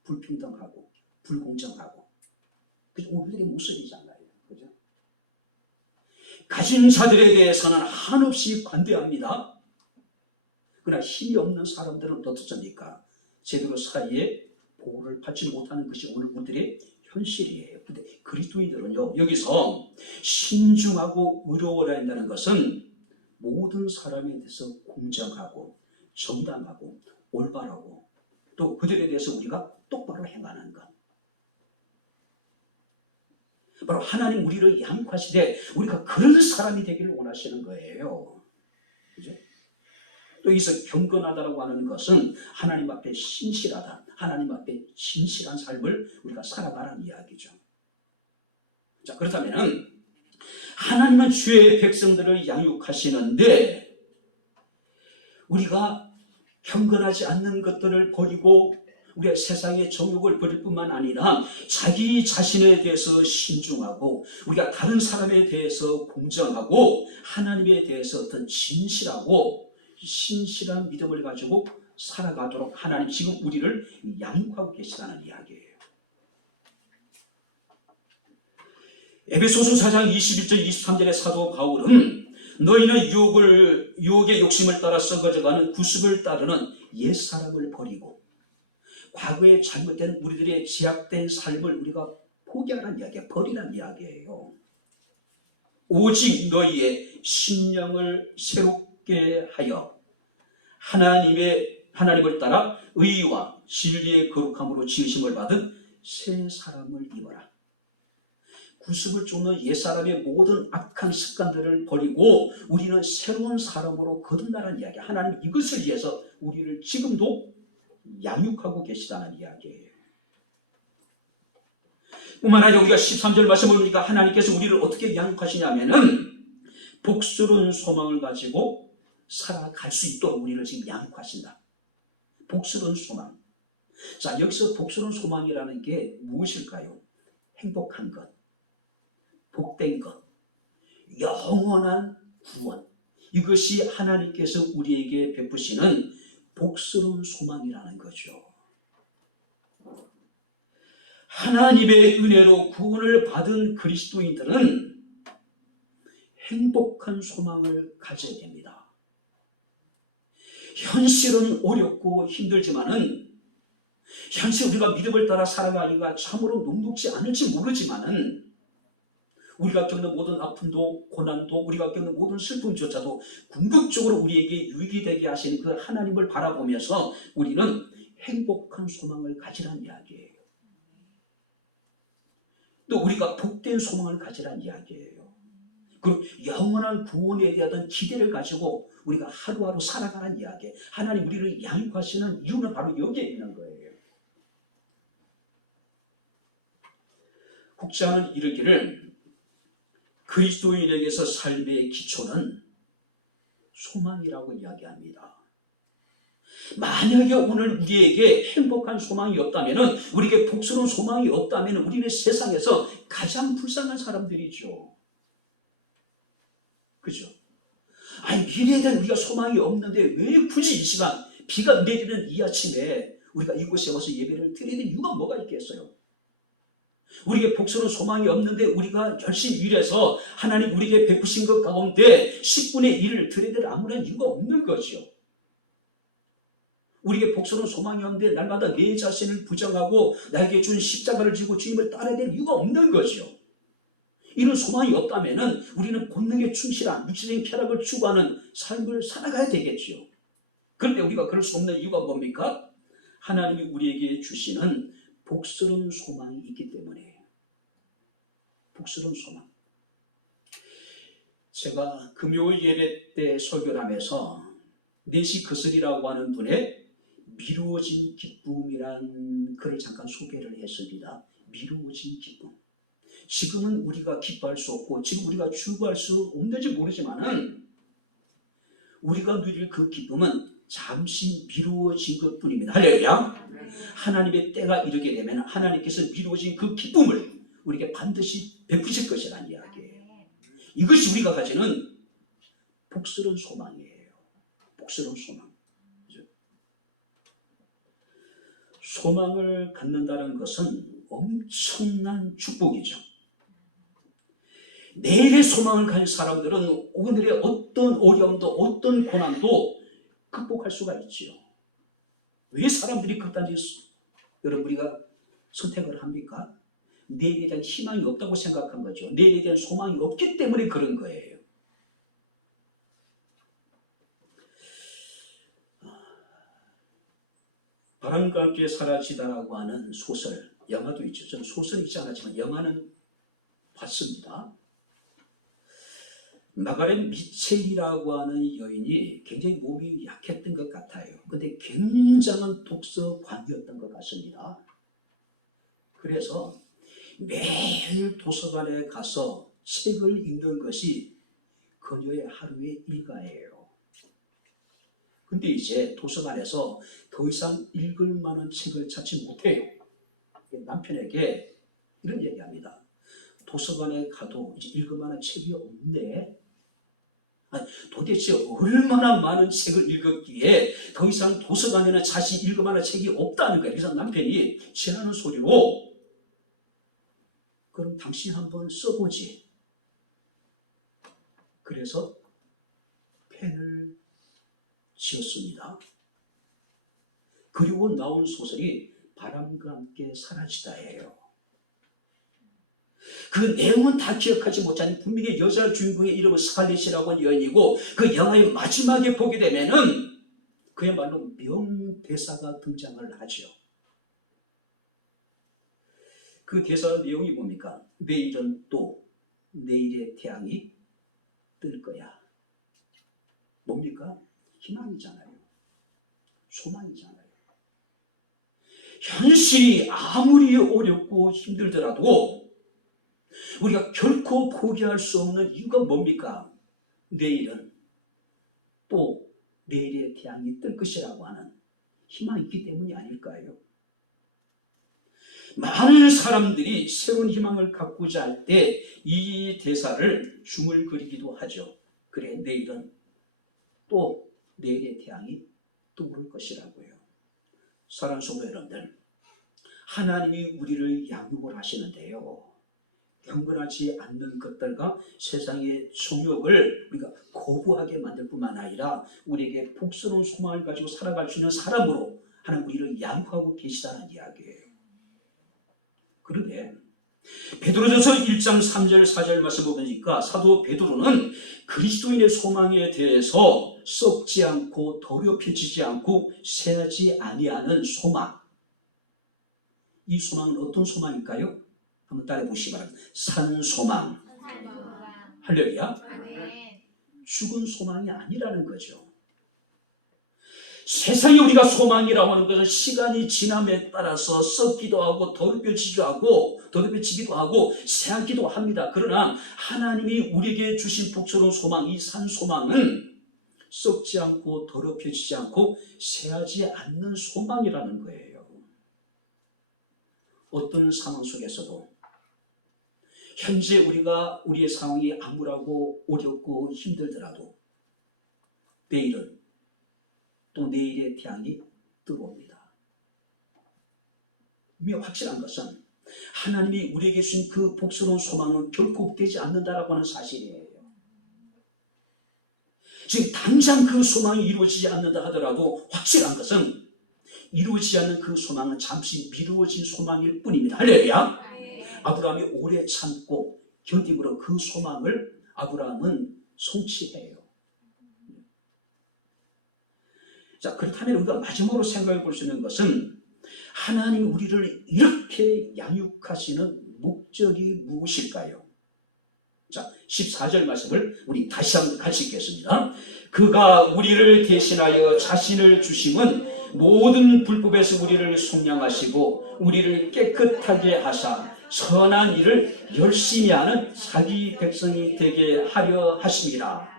불평등하고 불공정하고 그죠? 우리들의 모습이잖아요. 그죠? 가진 자들에 대해서는 한없이 관대합니다. 그러나 힘이 없는 사람들은 어떻습니까? 제대로 사회에 보호를 받지 못하는 것이 오늘 우리들의 현실이에요. 근데 그리스도인들은요, 여기서 신중하고 의로워야 한다는 것은 모든 사람에 대해서 공정하고 정당하고 올바르고 또 그들에 대해서 우리가 똑바로 행하는 것. 바로 하나님 우리를 양육하시되 우리가 그런 사람이 되기를 원하시는 거예요. 그죠? 또 여기서 경건하다라고 하는 것은 하나님 앞에 신실하다, 하나님 앞에 진실한 삶을 우리가 살아가라는 이야기죠. 자, 그렇다면은 하나님은 주의 백성들을 양육하시는데 우리가 경건하지 않는 것들을 버리고 우리가 세상의 정욕을 버릴 뿐만 아니라 자기 자신에 대해서 신중하고 우리가 다른 사람에 대해서 공정하고 하나님에 대해서 어떤 진실하고 신실한 믿음을 가지고 살아가도록 하나님 지금 우리를 양육하고 계시다는 이야기예요. 에베소서 4장 21절 23절의 사도 바울은 너희는 유혹의 욕심을 따라 썩어져가는 구습을 따르는 옛사람을 버리고 과거에 잘못된 우리들의 제약된 삶을 우리가 포기하라는 이야기예요. 버리라는 이야기예요. 오직 너희의 심령을 새롭게 하여 하나님을 따라 의와 진리의 거룩함으로 지으심을 받은 새 사람을 입어라. 구습을 쫓는 옛사람의 모든 악한 습관들을 버리고 우리는 새로운 사람으로 거듭나라는 이야기. 하나님 이것을 위해서 우리를 지금도 양육하고 계시다는 이야기예요. 뿐만 아니라 우리가 13절 말씀을 보니까 하나님께서 우리를 어떻게 양육하시냐면은 복스러운 소망을 가지고 살아갈 수 있도록 우리를 지금 양육하신다. 복스러운 소망. 자, 여기서 복스러운 소망이라는 게 무엇일까요? 행복한 것, 복된 것, 영원한 구원. 이것이 하나님께서 우리에게 베푸시는 복스러운 소망이라는 거죠. 하나님의 은혜로 구원을 받은 그리스도인들은 행복한 소망을 가져야 됩니다. 현실은 어렵고 힘들지만은 현실 우리가 믿음을 따라 살아가기가 참으로 녹록지 않을지 모르지만은 우리가 겪는 모든 아픔도 고난도 우리가 겪는 모든 슬픔조차도 궁극적으로 우리에게 유익이 되게 하시는 그 하나님을 바라보면서 우리는 행복한 소망을 가지라는 이야기예요. 또 우리가 복된 소망을 가지라는 이야기예요. 그리고 영원한 구원에 대한 기대를 가지고 우리가 하루하루 살아가는 이야기. 하나님 우리를 양육하시는 이유는 바로 여기에 있는 거예요. 국장은 이르기를 그리스도인에게서 삶의 기초는 소망이라고 이야기합니다. 만약에 오늘 우리에게 행복한 소망이 없다면, 우리에게 복스러운 소망이 없다면 우리는 세상에서 가장 불쌍한 사람들이죠. 그죠? 아니, 미래에 대한 우리가 소망이 없는데 왜 굳이 이 시간 비가 내리는 이 아침에 우리가 이곳에 와서 예배를 드려야 될 이유가 뭐가 있겠어요? 우리에게 복스러운 소망이 없는데 우리가 열심히 일해서 하나님 우리에게 베푸신 것 가운데 10분의 1을 드려야 될 아무런 이유가 없는 거죠. 우리에게 복스러운 소망이 없는데 날마다 내 자신을 부정하고 나에게 준 십자가를 지고 주님을 따라야 될 이유가 없는 거죠. 이런 소망이 없다면 우리는 본능에 충실한 육체적인 쾌락을 추구하는 삶을 살아가야 되겠죠. 그런데 우리가 그럴 수 없는 이유가 뭡니까? 하나님이 우리에게 주시는 복스러운 소망이 있기 때문에. 복스러운 소망. 제가 금요일 예배 때 설교를 하면서 내시 그슬이라고 하는 분의 미루어진 기쁨이란 글을 잠깐 소개를 했습니다. 미루어진 기쁨. 지금은 우리가 기뻐할 수 없고 지금 우리가 추구할 수 없는지 모르지만은 우리가 누릴 그 기쁨은 잠시 미루어진 것뿐입니다. 할렐루야. 하나님의 때가 이르게 되면 하나님께서 미루어진 그 기쁨을 우리에게 반드시 베푸실 것이라는 이야기예요. 이것이 우리가 가지는 복스러운 소망이에요. 복스러운 소망. 소망을 갖는다는 것은 엄청난 축복이죠. 내일의 소망을 가진 사람들은 오늘의 어떤 어려움도 어떤 고난도 극복할 수가 있지요. 왜 사람들이 그딴지 여러분 우리가 선택을 합니까? 내일에 대한 희망이 없다고 생각한 거죠. 내일에 대한 소망이 없기 때문에 그런 거예요. 바람과 함께 사라지다라고 하는 소설, 영화도 있죠. 저는 소설이 있지 않았지만 영화는 봤습니다. 마가렛 미첼이라고 하는 여인이 굉장히 몸이 약했던 것 같아요. 근데 굉장한 독서광이었던 것 같습니다. 그래서 매일 도서관에 가서 책을 읽는 것이 그녀의 하루의 일과예요. 근데 이제 도서관에서 더 이상 읽을 만한 책을 찾지 못해요. 남편에게 이런 얘기합니다. 도서관에 가도 이제 읽을 만한 책이 없네. 아니, 도대체 얼마나 많은 책을 읽었기에 더 이상 도서관에는 자신이 읽을 만한 책이 없다는 거예요. 그래서 남편이 지나는 소리로 그럼 당신 한번 써보지. 그래서 펜을 지었습니다. 그리고 나온 소설이 바람과 함께 사라지다예요. 그 내용은 다 기억하지 못하니 분명히 여자 주인공의 이름은 스칼렛이라고 하는 여인이고 그 영화의 마지막에 보게 되면은 그야말로 명대사가 등장을 하죠. 그 대사 내용이 뭡니까? 내일은 또 내일의 태양이 뜰 거야. 뭡니까? 희망이잖아요. 소망이잖아요. 현실이 아무리 어렵고 힘들더라도 우리가 결코 포기할 수 없는 이유가 뭡니까? 내일은 또 내일의 태양이 뜰 것이라고 하는 희망이 있기 때문이 아닐까요? 많은 사람들이 새로운 희망을 갖고자 할 때 이 대사를 춤을 그리기도 하죠. 그래, 내일은 또 내일의 태양이 떠오를 것이라고요. 사랑하는 성도 여러분들, 하나님이 우리를 양육을 하시는데요. 경건하지 않는 것들과 세상의 정욕을 우리가 거부하게 만들 뿐만 아니라 우리에게 복스러운 소망을 가지고 살아갈 수 있는 사람으로 하나님 우리를 양육하고 계시다는 이야기예요. 그런데 베드로전서 1장 3절 4절 말씀을 보니까 사도 베드로는 그리스도인의 소망에 대해서 썩지 않고 더럽혀지지 않고 새하지 아니하는 소망, 이 소망은 어떤 소망일까요? 한번 따라해 보시기 바랍니다. 산 소망. 할렐루야. 죽은 소망이 아니라는 거죠. 세상에 우리가 소망이라고 하는 것은 시간이 지남에 따라서 썩기도 하고 더럽혀지기도 하고 새하기도 합니다. 그러나 하나님이 우리에게 주신 복스러운 소망, 이 산 소망은 썩지 않고 더럽혀지지 않고 새하지 않는 소망이라는 거예요. 어떤 상황 속에서도 현재 우리의 상황이 암울하고 어렵고 힘들더라도 내일은 또 내일의 태양이 뜨거웁니다. 분명 확실한 것은 하나님이 우리에게 주신 그 복스러운 소망은 결코 되지 않는다라고 하는 사실이에요. 지금 당장 그 소망이 이루어지지 않는다 하더라도 확실한 것은 이루어지지 않는 그 소망은 잠시 미루어진 소망일 뿐입니다. 할렐루야. 아브라함이 오래 참고 견딤으로 그 소망을 아브라함은 성취해요. 자, 그렇다면 우리가 마지막으로 생각해 볼 수 있는 것은 하나님이 우리를 이렇게 양육하시는 목적이 무엇일까요? 자, 14절 말씀을 우리 다시 한번 같이 읽겠습니다. 그가 우리를 대신하여 자신을 주심은 모든 불법에서 우리를 속량하시고 우리를 깨끗하게 하사 선한 일을 열심히 하는 자기 백성이 되게 하려 하심이라.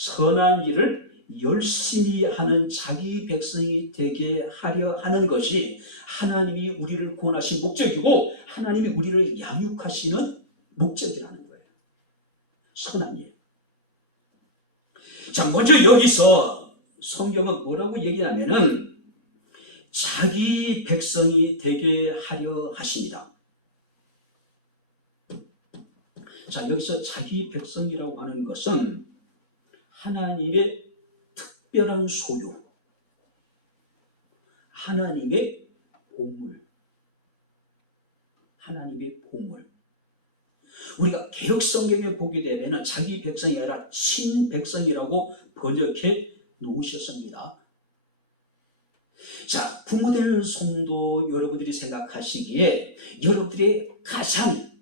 선한 일을 열심히 하는 자기 백성이 되게 하려 하는 것이 하나님이 우리를 구원하신 목적이고 하나님이 우리를 양육하시는 목적이라는 거예요. 선한 일. 자, 먼저 여기서 성경은 뭐라고 얘기하냐면은 자기 백성이 되게 하려 하십니다. 자, 여기서 자기 백성이라고 하는 것은 하나님의 특별한 소유, 하나님의 보물, 하나님의 보물. 우리가 개역 성경에 보게 되면 자기 백성이 아니라 친백성이라고 번역해 놓으셨습니다. 자, 부모되는 성도 여러분들이 생각하시기에 여러분들의 가장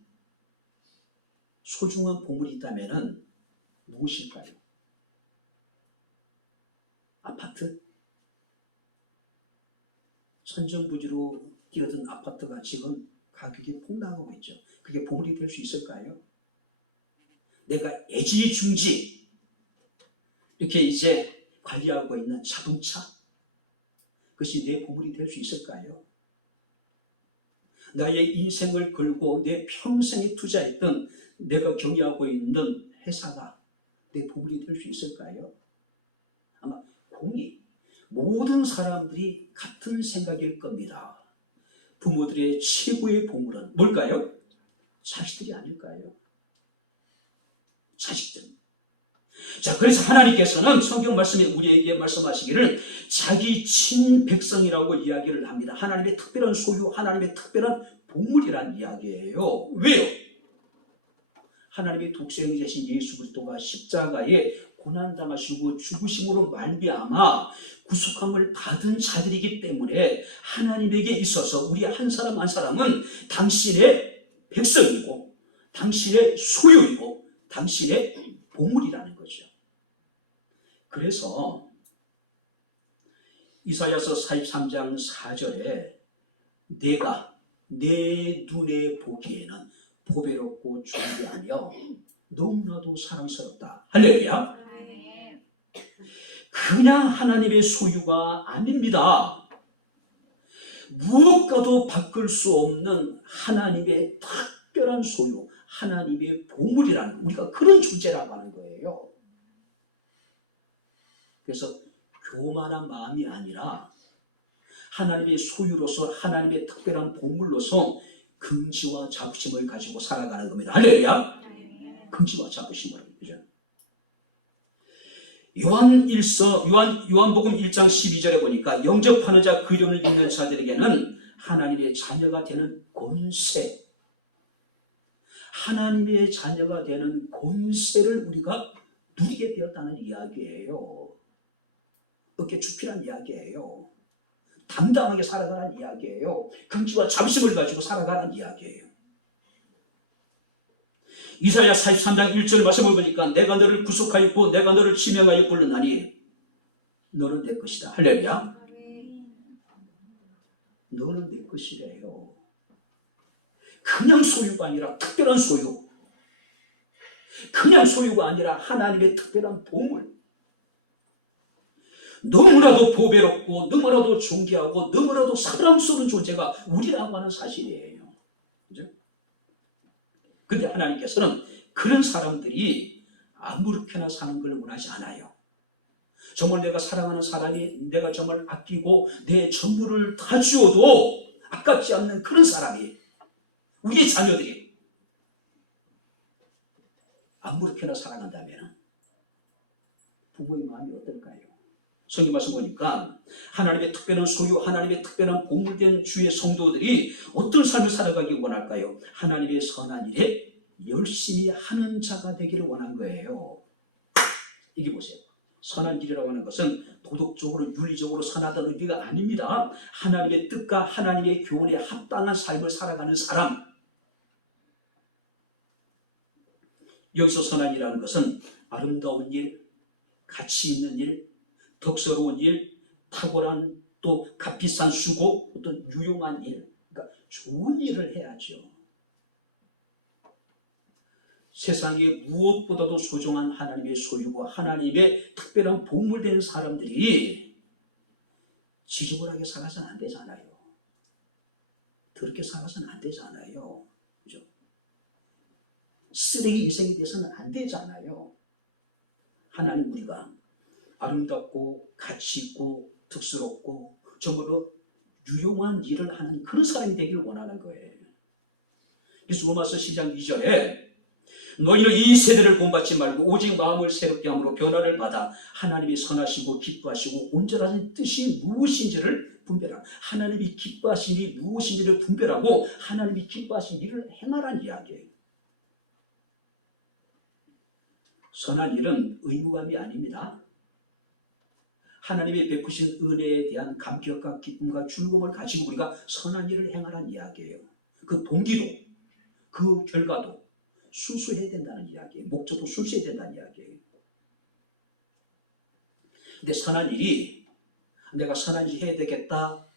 소중한 보물이 있다면 무엇일까요? 아파트? 천정부지로 뛰어든 아파트가 지금 가격이 폭락하고 있죠. 그게 보물이 될 수 있을까요? 내가 애지중지 이렇게 이제 관리하고 있는 자동차, 그것이 내 보물이 될 수 있을까요? 나의 인생을 걸고 내 평생에 투자했던 내가 경영하고 있는 회사가 내 보물이 될 수 있을까요? 아마 모든 사람들이 같은 생각일 겁니다. 부모들의 최고의 보물은 뭘까요? 자식들이 아닐까요? 자식들. 자, 그래서 하나님께서는 성경 말씀에 우리에게 말씀하시기를 자기 친백성이라고 이야기를 합니다. 하나님의 특별한 소유, 하나님의 특별한 보물이라는 이야기예요. 왜요? 하나님의 독생이 되신 예수 그리스도가 십자가에 고난당하시고 죽으심으로 말미암아 구속함을 받은 자들이기 때문에 하나님에게 있어서 우리 한 사람 한 사람은 당신의 백성이고 당신의 소유이고 당신의 보물이라는 거죠. 그래서 이사야서 43장 4절에 내가 내 눈에 보기에는 보배롭고 존귀하며 너무나도 사랑스럽다. 할렐루야. 그냥 하나님의 소유가 아닙니다. 무엇과도 바꿀 수 없는 하나님의 특별한 소유, 하나님의 보물이라는, 우리가 그런 존재라고 하는 거예요. 그래서 교만한 마음이 아니라 하나님의 소유로서, 하나님의 특별한 보물로서 긍지와 자부심을 가지고 살아가는 겁니다. 할렐루야. 긍지와 자부심을. 그죠? 요한복음 1장 12절에 보니까 영접하는 자, 그 이름을 믿는 자들에게는 하나님의 자녀가 되는 권세, 하나님의 자녀가 되는 권세를 우리가 누리게 되었다는 이야기예요. 어깨 주피란 이야기예요. 당당하게 살아가는 이야기예요. 긍지와 자부심을 가지고 살아가는 이야기예요. 이사야 43장 1절 말씀을 보니까 내가 너를 구속하였고 내가 너를 지명하여 부르나니 너는 내 것이다. 할렐루야. 너는 내 것이래요. 그냥 소유가 아니라 특별한 소유. 그냥 소유가 아니라 하나님의 특별한 보물. 너무나도 보배롭고 너무나도 존귀하고 너무나도 사랑스러운 존재가 우리라고 하는 사실이에요. 그죠? 근데 하나님께서는 그런 사람들이 아무렇게나 사는 걸 원하지 않아요. 정말 내가 사랑하는 사람이, 내가 정말 아끼고 내 전부를 다 주어도 아깝지 않는 그런 사람이, 우리의 자녀들이 아무렇게나 살아간다면 부모의 마음이 어떨까요? 성경 말씀 보니까 하나님의 특별한 소유, 하나님의 특별한 보물된 주의 성도들이 어떤 삶을 살아가기 원할까요? 하나님의 선한 일에 열심히 하는 자가 되기를 원한 거예요. 이게 보세요. 선한 길이라고 하는 것은 도덕적으로 윤리적으로 선하다는 의미가 아닙니다. 하나님의 뜻과 하나님의 교훈에 합당한 삶을 살아가는 사람. 여기서 선한이라는 것은 아름다운 일, 가치 있는 일, 덕스러운 일, 탁월한 또 값비싼 수고, 어떤 유용한 일, 그러니까 좋은 일을 해야죠. 세상에 무엇보다도 소중한 하나님의 소유고 하나님의 특별한 보물된 사람들이 지저분하게 살아서는 안 되잖아요. 더럽게 살아서는 안 되잖아요. 그죠? 쓰레기 인생이 돼서는 안 되잖아요. 하나님 우리가 아름답고 가치 있고 특스럽고 정말로 유용한 일을 하는 그런 사람이 되기를 원하는 거예요. 그래서 로마서 10장 2절에 너희는 이 세대를 본받지 말고 오직 마음을 새롭게 함으로 변화를 받아 하나님이 선하시고 기뻐하시고 온전하신 뜻이 무엇인지를 분별하라. 하나님이 기뻐하신 일이 무엇인지를 분별하고 하나님이 기뻐하신 일을 행하라는 이야기예요. 선한 일은 의무감이 아닙니다. 하나님이 베푸신 은혜에 대한 감격과 기쁨과 즐거움을 가지고 우리가 선한 일을 행하라는 이야기예요. 그 동기도 그 결과도 순수해야 된다는 이야기예요. 목적도 순수해야 된다는 이야기예요. 근데 선한 일이 내가 선한 일 해야 되겠다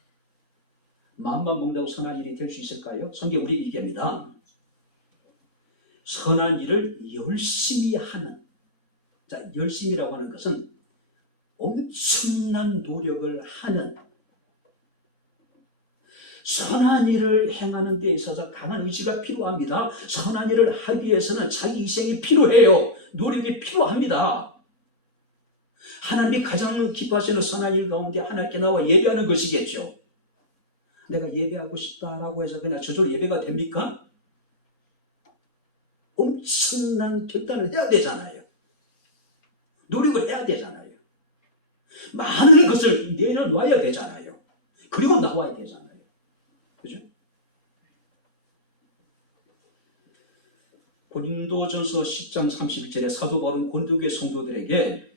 마음만 먹는다고 선한 일이 될 수 있을까요? 성경 우리 얘기합니다. 선한 일을 열심히 하는, 자, 열심이라고 하는 것은 엄청난 노력을 하는, 선한 일을 행하는 데 있어서 강한 의지가 필요합니다. 선한 일을 하기 위해서는 자기 희생이 필요해요. 노력이 필요합니다. 하나님이 가장 기뻐하시는 선한 일 가운데 하나님께 나와 예배하는 것이겠죠. 내가 예배하고 싶다라고 해서 그냥 저절로 예배가 됩니까? 엄청난 결단을 해야 되잖아요. 노력을 해야 되잖아요. 많은 것을 내려놔야 되잖아요. 그리고 나와야 되잖아요. 그죠? 고린도전서 10장 31절에 사도 바울은 고린도교회 성도들에게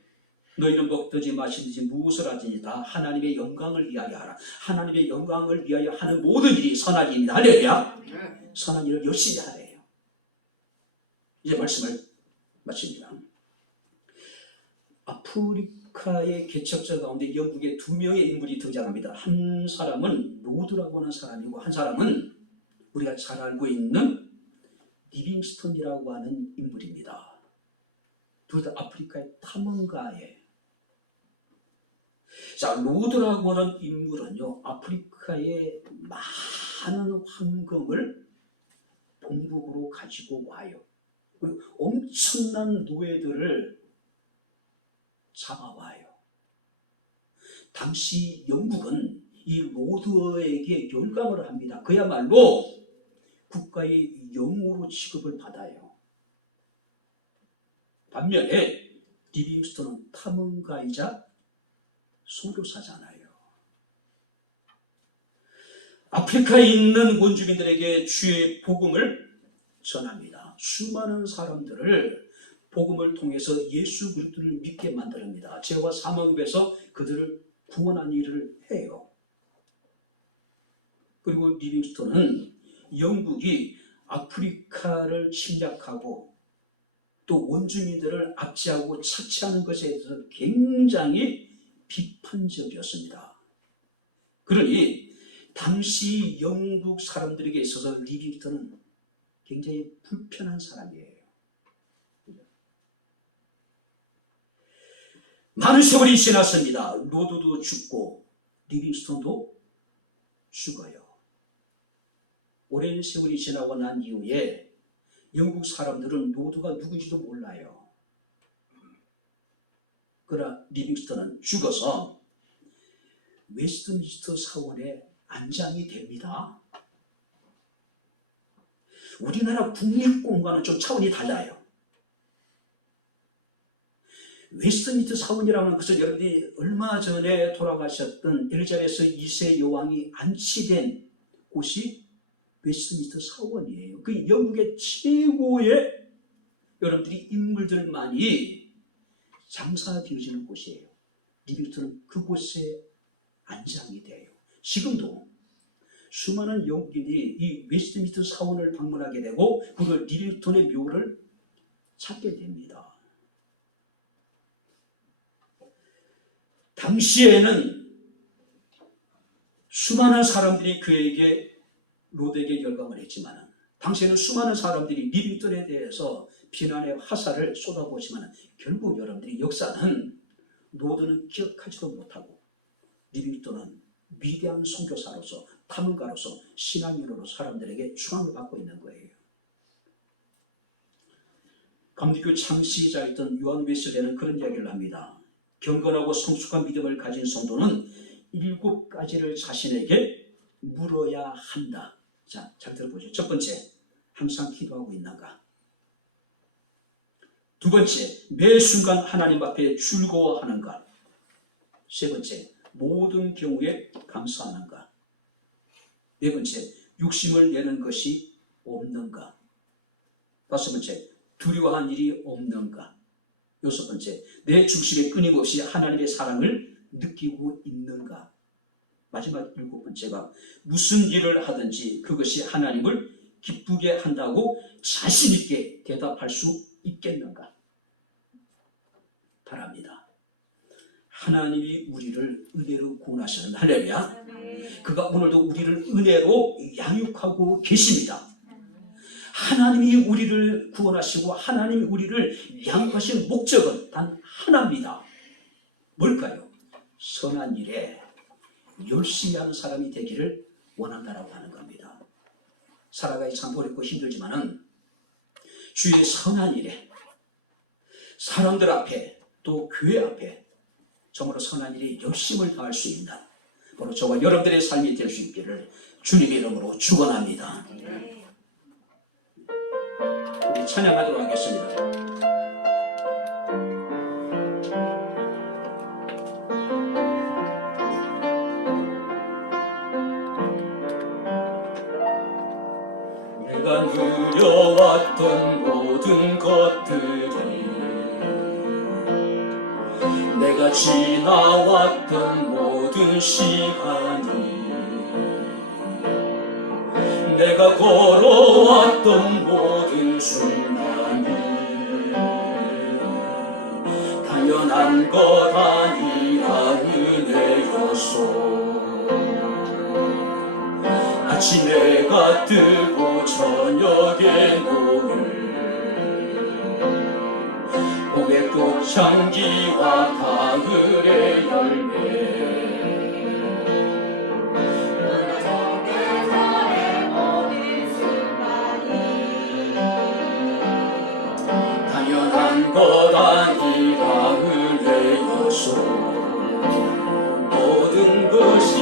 너희는 먹든지 마시든지 무엇을 하든지 다 하나님의 영광을 위하여 하라. 하나님의 영광을 위하여 하는 모든 일이 선한 일입니다. 할렐루야. 선한 일을 열심히 하래요. 이제 말씀을 마칩니다. 아프리카의 개척자 가운데 영국의 2명의 인물이 등장합니다. 한 사람은 로드라고 하는 사람이고 한 사람은 우리가 잘 알고 있는 리빙스턴이라고 하는 인물입니다. 둘 다 아프리카의 탐험가에. 자, 로드라고 하는 인물은요, 아프리카의 많은 황금을 본국으로 가지고 와요. 그리고 엄청난 노예들을 잡아와요. 당시 영국은 이 로드에게 열광을 합니다. 그야말로 국가의 영웅으로 취급을 받아요. 반면에 리빙스턴은 탐험가이자 선교사잖아요. 아프리카에 있는 원주민들에게 주의 복음을 전합니다. 수많은 사람들을 복음을 통해서 예수 그리스도를 믿게 만듭니다. 죄와 사망에서 그들을 구원한 일을 해요. 그리고 리빙스턴은 영국이 아프리카를 침략하고 또 원주민들을 압제하고 착취하는 것에 대해서 굉장히 비판적이었습니다. 그러니 당시 영국 사람들에게 있어서 리빙스턴은 굉장히 불편한 사람이에요. 많은 세월이 지났습니다. 로드도 죽고 리빙스턴도 죽어요. 오랜 세월이 지나고 난 이후에 영국 사람들은 로드가 누군지도 몰라요. 그러나 리빙스턴은 죽어서 웨스트민스터 사원에 안장이 됩니다. 우리나라 국립공과는 좀 차원이 달라요. 웨스트민스터 사원이라는 것은 여러분이 얼마 전에 돌아가셨던 엘리자베스 2세 여왕이 안치된 곳이 웨스트민스터 사원이에요. 그 영국의 최고의 여러분들이 인물들만이 장사되어지는 곳이에요. 리빙스턴은 그곳에 안장이 돼요. 지금도 수많은 영국인이 이 웨스트민스터 사원을 방문하게 되고 그 리빙스턴의 묘를 찾게 됩니다. 당시에는 수많은 사람들이 그에게 로드에게 열광을 했지만 당시에는 수많은 사람들이 리빙스턴에 대해서 비난의 화살을 쏟아보지만 결국 여러분들이 역사는 노드는 기억하지도 못하고 리비토는 위대한 선교사로서 탐험가로서 신앙인으로 사람들에게 추앙을 받고 있는 거예요. 감리교 창시자였던 요한 웨슬레는 그런 이야기를 합니다. 경건하고 성숙한 믿음을 가진 성도는 7가지를 자신에게 물어야 한다. 자, 잘 들어보죠. 첫 번째, 항상 기도하고 있는가? 두 번째, 매 순간 하나님 앞에 즐거워하는가? 세 번째, 모든 경우에 감사하는가? 네 번째, 욕심을 내는 것이 없는가? 다섯 번째, 두려워한 일이 없는가? 여섯 번째, 내 중심에 끊임없이 하나님의 사랑을 느끼고 있는가? 마지막 7번째가 무슨 일을 하든지 그것이 하나님을 기쁘게 한다고 자신 있게 대답할 수 있겠는가? 바랍니다. 하나님이 우리를 은혜로 구원하시는 할렐루야. 그가 오늘도 우리를 은혜로 양육하고 계십니다. 하나님이 우리를 구원하시고 하나님이 우리를 양육하신 목적은 단 하나입니다. 뭘까요? 선한 일에 열심히 하는 사람이 되기를 원한다라고 하는 겁니다. 살아가기 참 어렵고 힘들지만은 주의 선한 일에 사람들 앞에 또 교회 앞에 정말로 선한 일에 열심을 다할 수 있는 바로 저와 여러분들의 삶이 될 수 있기를 주님의 이름으로 축원합니다. 우리 찬양하도록 하겠습니다. 내가 누려왔던 모든 것들이 내가 지나왔던 모든 시간이 내가 걸어왔던 모든 순간이 당연한 것 아니라 은혜였소. 아침에가 뜨고 저녁에 노을 봄의 꽃향기와 가을의 열매 당연한 것 아니라 은혜였소. 모든 것이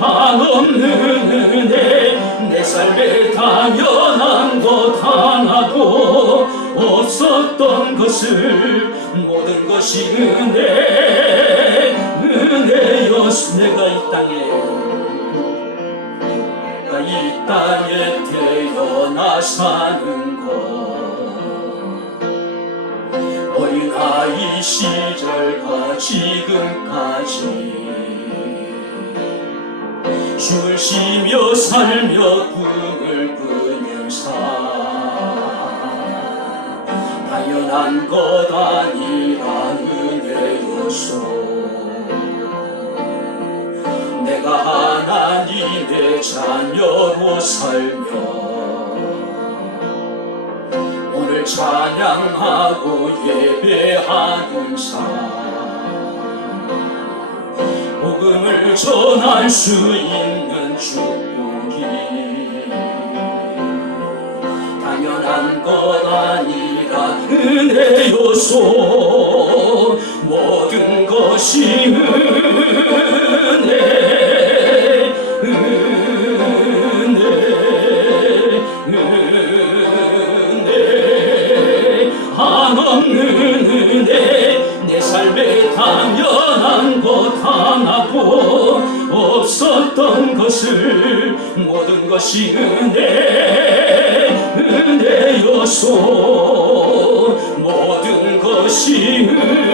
한없는 은혜 내 삶에 당연한 것 하나도 없었던 것을 모든 것이 은혜였어. 내가 이 땅에 태어나 사는 것 어린아이 시절과 지금까지 춤을 쉬며 살며 꿈을 꾸는 삶 당연한 것 아니라 은혜였소. 내가 하나님의 자녀로 살며 오늘 찬양하고 예배하는 삶 복음을 전할 수 있는 축복이 당연한 것 아니라 은혜요소. 모든 것이 은혜 한없는 은혜 내 삶에 당연한 것 하나도 없었던 것을 모든 것이 은혜였소. 모든 것이 은혜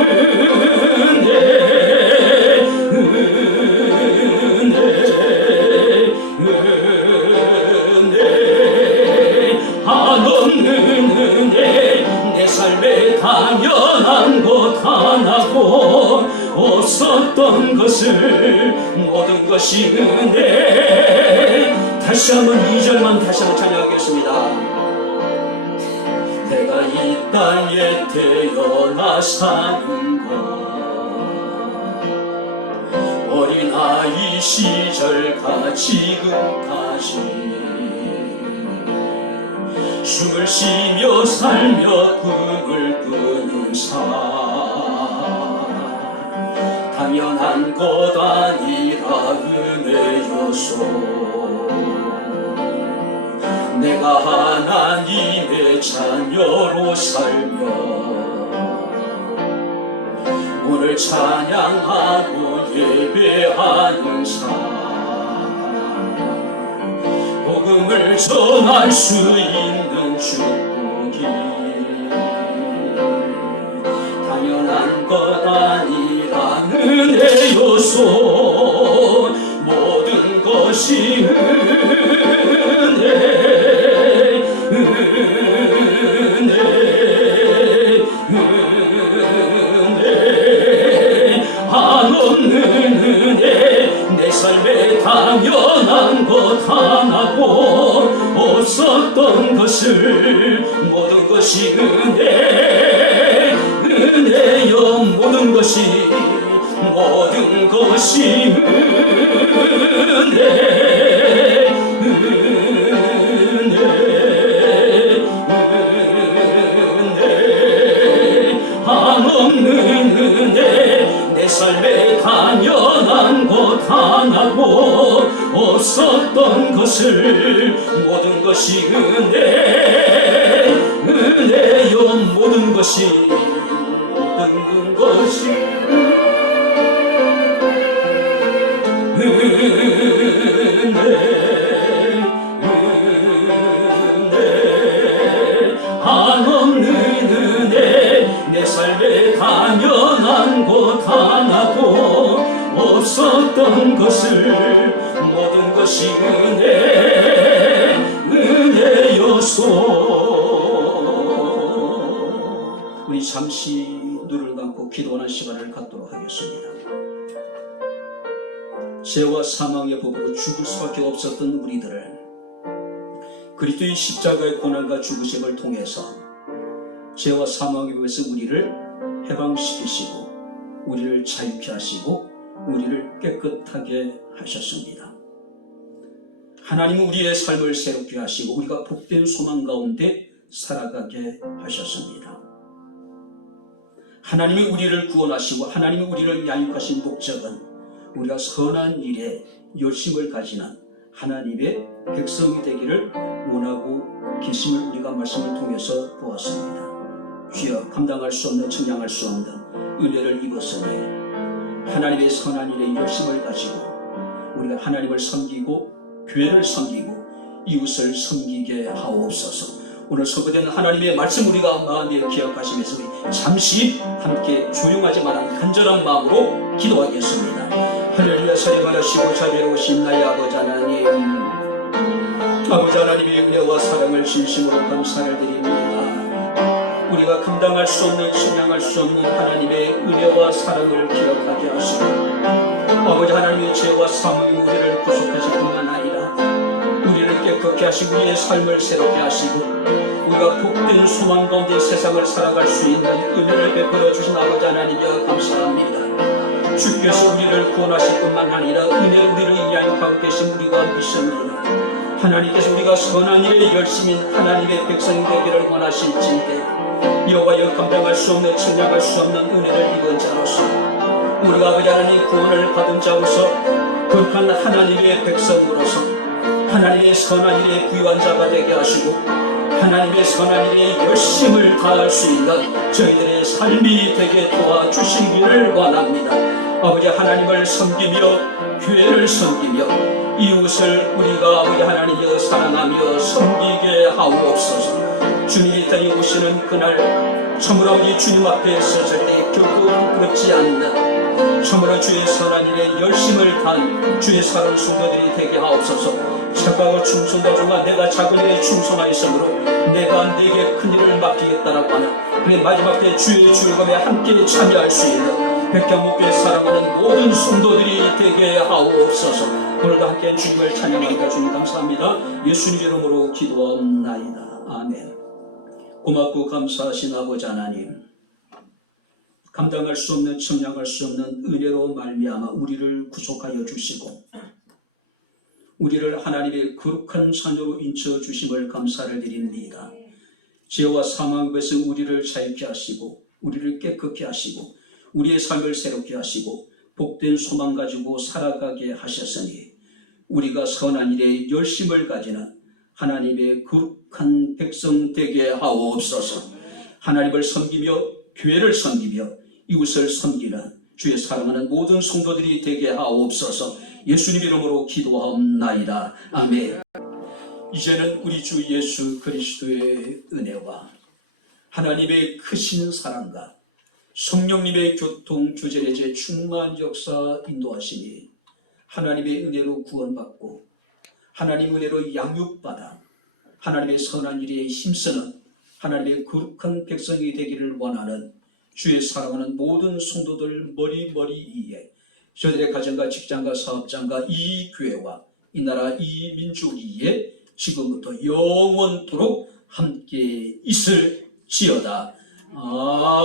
한없는 은혜 내 삶에 당연한 것 하나도 없어 모든 것이 은혜. 다시 한번 2절만 다시 한번 찬양하겠습니다. 내가 이 땅에 태어나 사는 것, 어린아이 시절과 지금까지 숨을 쉬며 살며 꿈을 꾸는 삶, 당연한 것 아니라 은혜였소. 내가 하나님의 자녀로 살며 오늘 찬양하고 예배하는 삶, 복음을 전할 수 있는 축복이 당연한 것 아니라 은혜요소. 모든 것이 은혜, 한없는 은혜. 내 삶에 당연한 것 하나도 없었던 것을 모든 것이 은혜, 은혜여. 모든 것이 모든 것이 은혜, 은혜, 은혜. 한없는 은혜. 내 삶에 당연한 것 하나도 없었던 것을 모든 것이 은혜, 은혜여. 모든 것이 모든 것이 은혜, 은혜. 한없는 은혜. 내 삶에 당연한 것 하나도 없었던 것을 모든 것이 은혜, 은혜였소. 우리 잠시 눈을 감고 기도하는 시간을 갖도록 하겠습니다. 죄와 사망의 법으로 죽을 수밖에 없었던 우리들을 그리스도의 십자가의 고난과 죽으심을 통해서 죄와 사망의 법에서 우리를 해방시키시고 우리를 자유케 하시고 우리를 깨끗하게 하셨습니다. 하나님은 우리의 삶을 새롭게 하시고 우리가 복된 소망 가운데 살아가게 하셨습니다. 하나님이 우리를 구원하시고 하나님이 우리를 양육하신 목적은 우리가 선한 일에 열심을 가지는 하나님의 백성이 되기를 원하고 계심을 우리가 말씀을 통해서 보았습니다. 주여, 감당할 수 없는, 청량할 수 없는 은혜를 입었으니 하나님의 선한 일에 열심을 가지고 우리가 하나님을 섬기고 교회를 섬기고 이웃을 섬기게 하옵소서. 오늘 선포되는 하나님의 말씀 우리가 마음에 기억하시면서 우리 잠시 함께 조용하지만 간절한 마음으로 기도하겠습니다. 할렐루야. 사랑하시고 자비로우신 나의 아버지 하나님, 아버지 하나님의 은혜와 사랑을 진심으로 감사를 드립니다. 우리가 감당할 수 없는, 측량할 수 없는 하나님의 은혜와 사랑을 기억하게 하시고 아버지 하나님의 죄와 사망의 우리를 구속하실 뿐만 아니라 우리를 깨끗게 하시고 우리의 삶을 새롭게 하시고 우리가 복된 소망 가운데 세상을 살아갈 수 있는 은혜를 베풀어 주신 아버지 하나님여 감사합니다. 주께서 우리를 구원하실 뿐만 아니라 은혜로 우리를 양육하고 계신 우리가 믿습니다. 하나님께서 우리가 선한 일에 열심인 하나님의 백성이 되기를 원하실진데 여호와여, 감당할 수 없는, 청량할 수 없는 은혜를 입은 자로서 우리가 아버지 하나님 구원을 받은 자로서 거룩한 하나님의 백성으로서 하나님의 선한 일에 부유한 자가 되게 하시고 하나님의 선한 일에 열심을 다할 수 있는 저희들의 삶이 되게 도와주시기를 원합니다. 아버지 하나님을 섬기며 교회를 섬기며 이웃을 우리가 아버지 하나님여 사랑하며 섬기게 하옵소서. 주님이 이 땅에 오시는 그날 참으로 우리 주님 앞에 섰을 때 결코 부끄럽지 않는 참으로 주의 선한 일에 열심을 다한 주의 사랑 성도들이 되게 하옵소서. 착하고 충성과 중간 내가 작은 일에 충성하였으므로 내가 내게 큰 일을 맡기겠다라고 하는 그의 마지막 때 주의 주일감에 함께 참여할 수 있는 백경목교회 사랑하는 모든 성도들이 되게 하옵소서. 오늘도 함께 주님을 찬양합니다. 주님 감사합니다. 예수님 이름으로 기도합나이다. 아멘. 고맙고 감사하신 아버지 하나님, 감당할 수 없는, 측량할 수 없는 은혜로 말미암아 우리를 구속하여 주시고 우리를 하나님의 거룩한 자녀로 인쳐 주심을 감사를 드립니다. 죄와 사망에서 우리를 자유케 하시고 우리를 깨끗게 하시고 우리의 삶을 새롭게 하시고 복된 소망 가지고 살아가게 하셨으니 우리가 선한 일에 열심을 가지는 하나님의 거룩한 백성 되게 하옵소서. 하나님을 섬기며 교회를 섬기며 이웃을 섬기는 주의 사랑하는 모든 성도들이 되게 하옵소서. 예수님 이름으로 기도하옵나이다. 아멘. 이제는 우리 주 예수 그리스도의 은혜와 하나님의 크신 사랑과 성령님의 교통 주제례제 충만 역사 인도하시니 하나님의 은혜로 구원받고 하나님 은혜로 양육받아 하나님의 선한 일에 힘쓰는 하나님의 거룩한 백성이 되기를 원하는 주의 사랑하는 모든 성도들 머리 위에 저들의 가정과 직장과 사업장과 이 교회와 이 나라 이 민족 위에 지금부터 영원토록 함께 있을지어다. 아멘.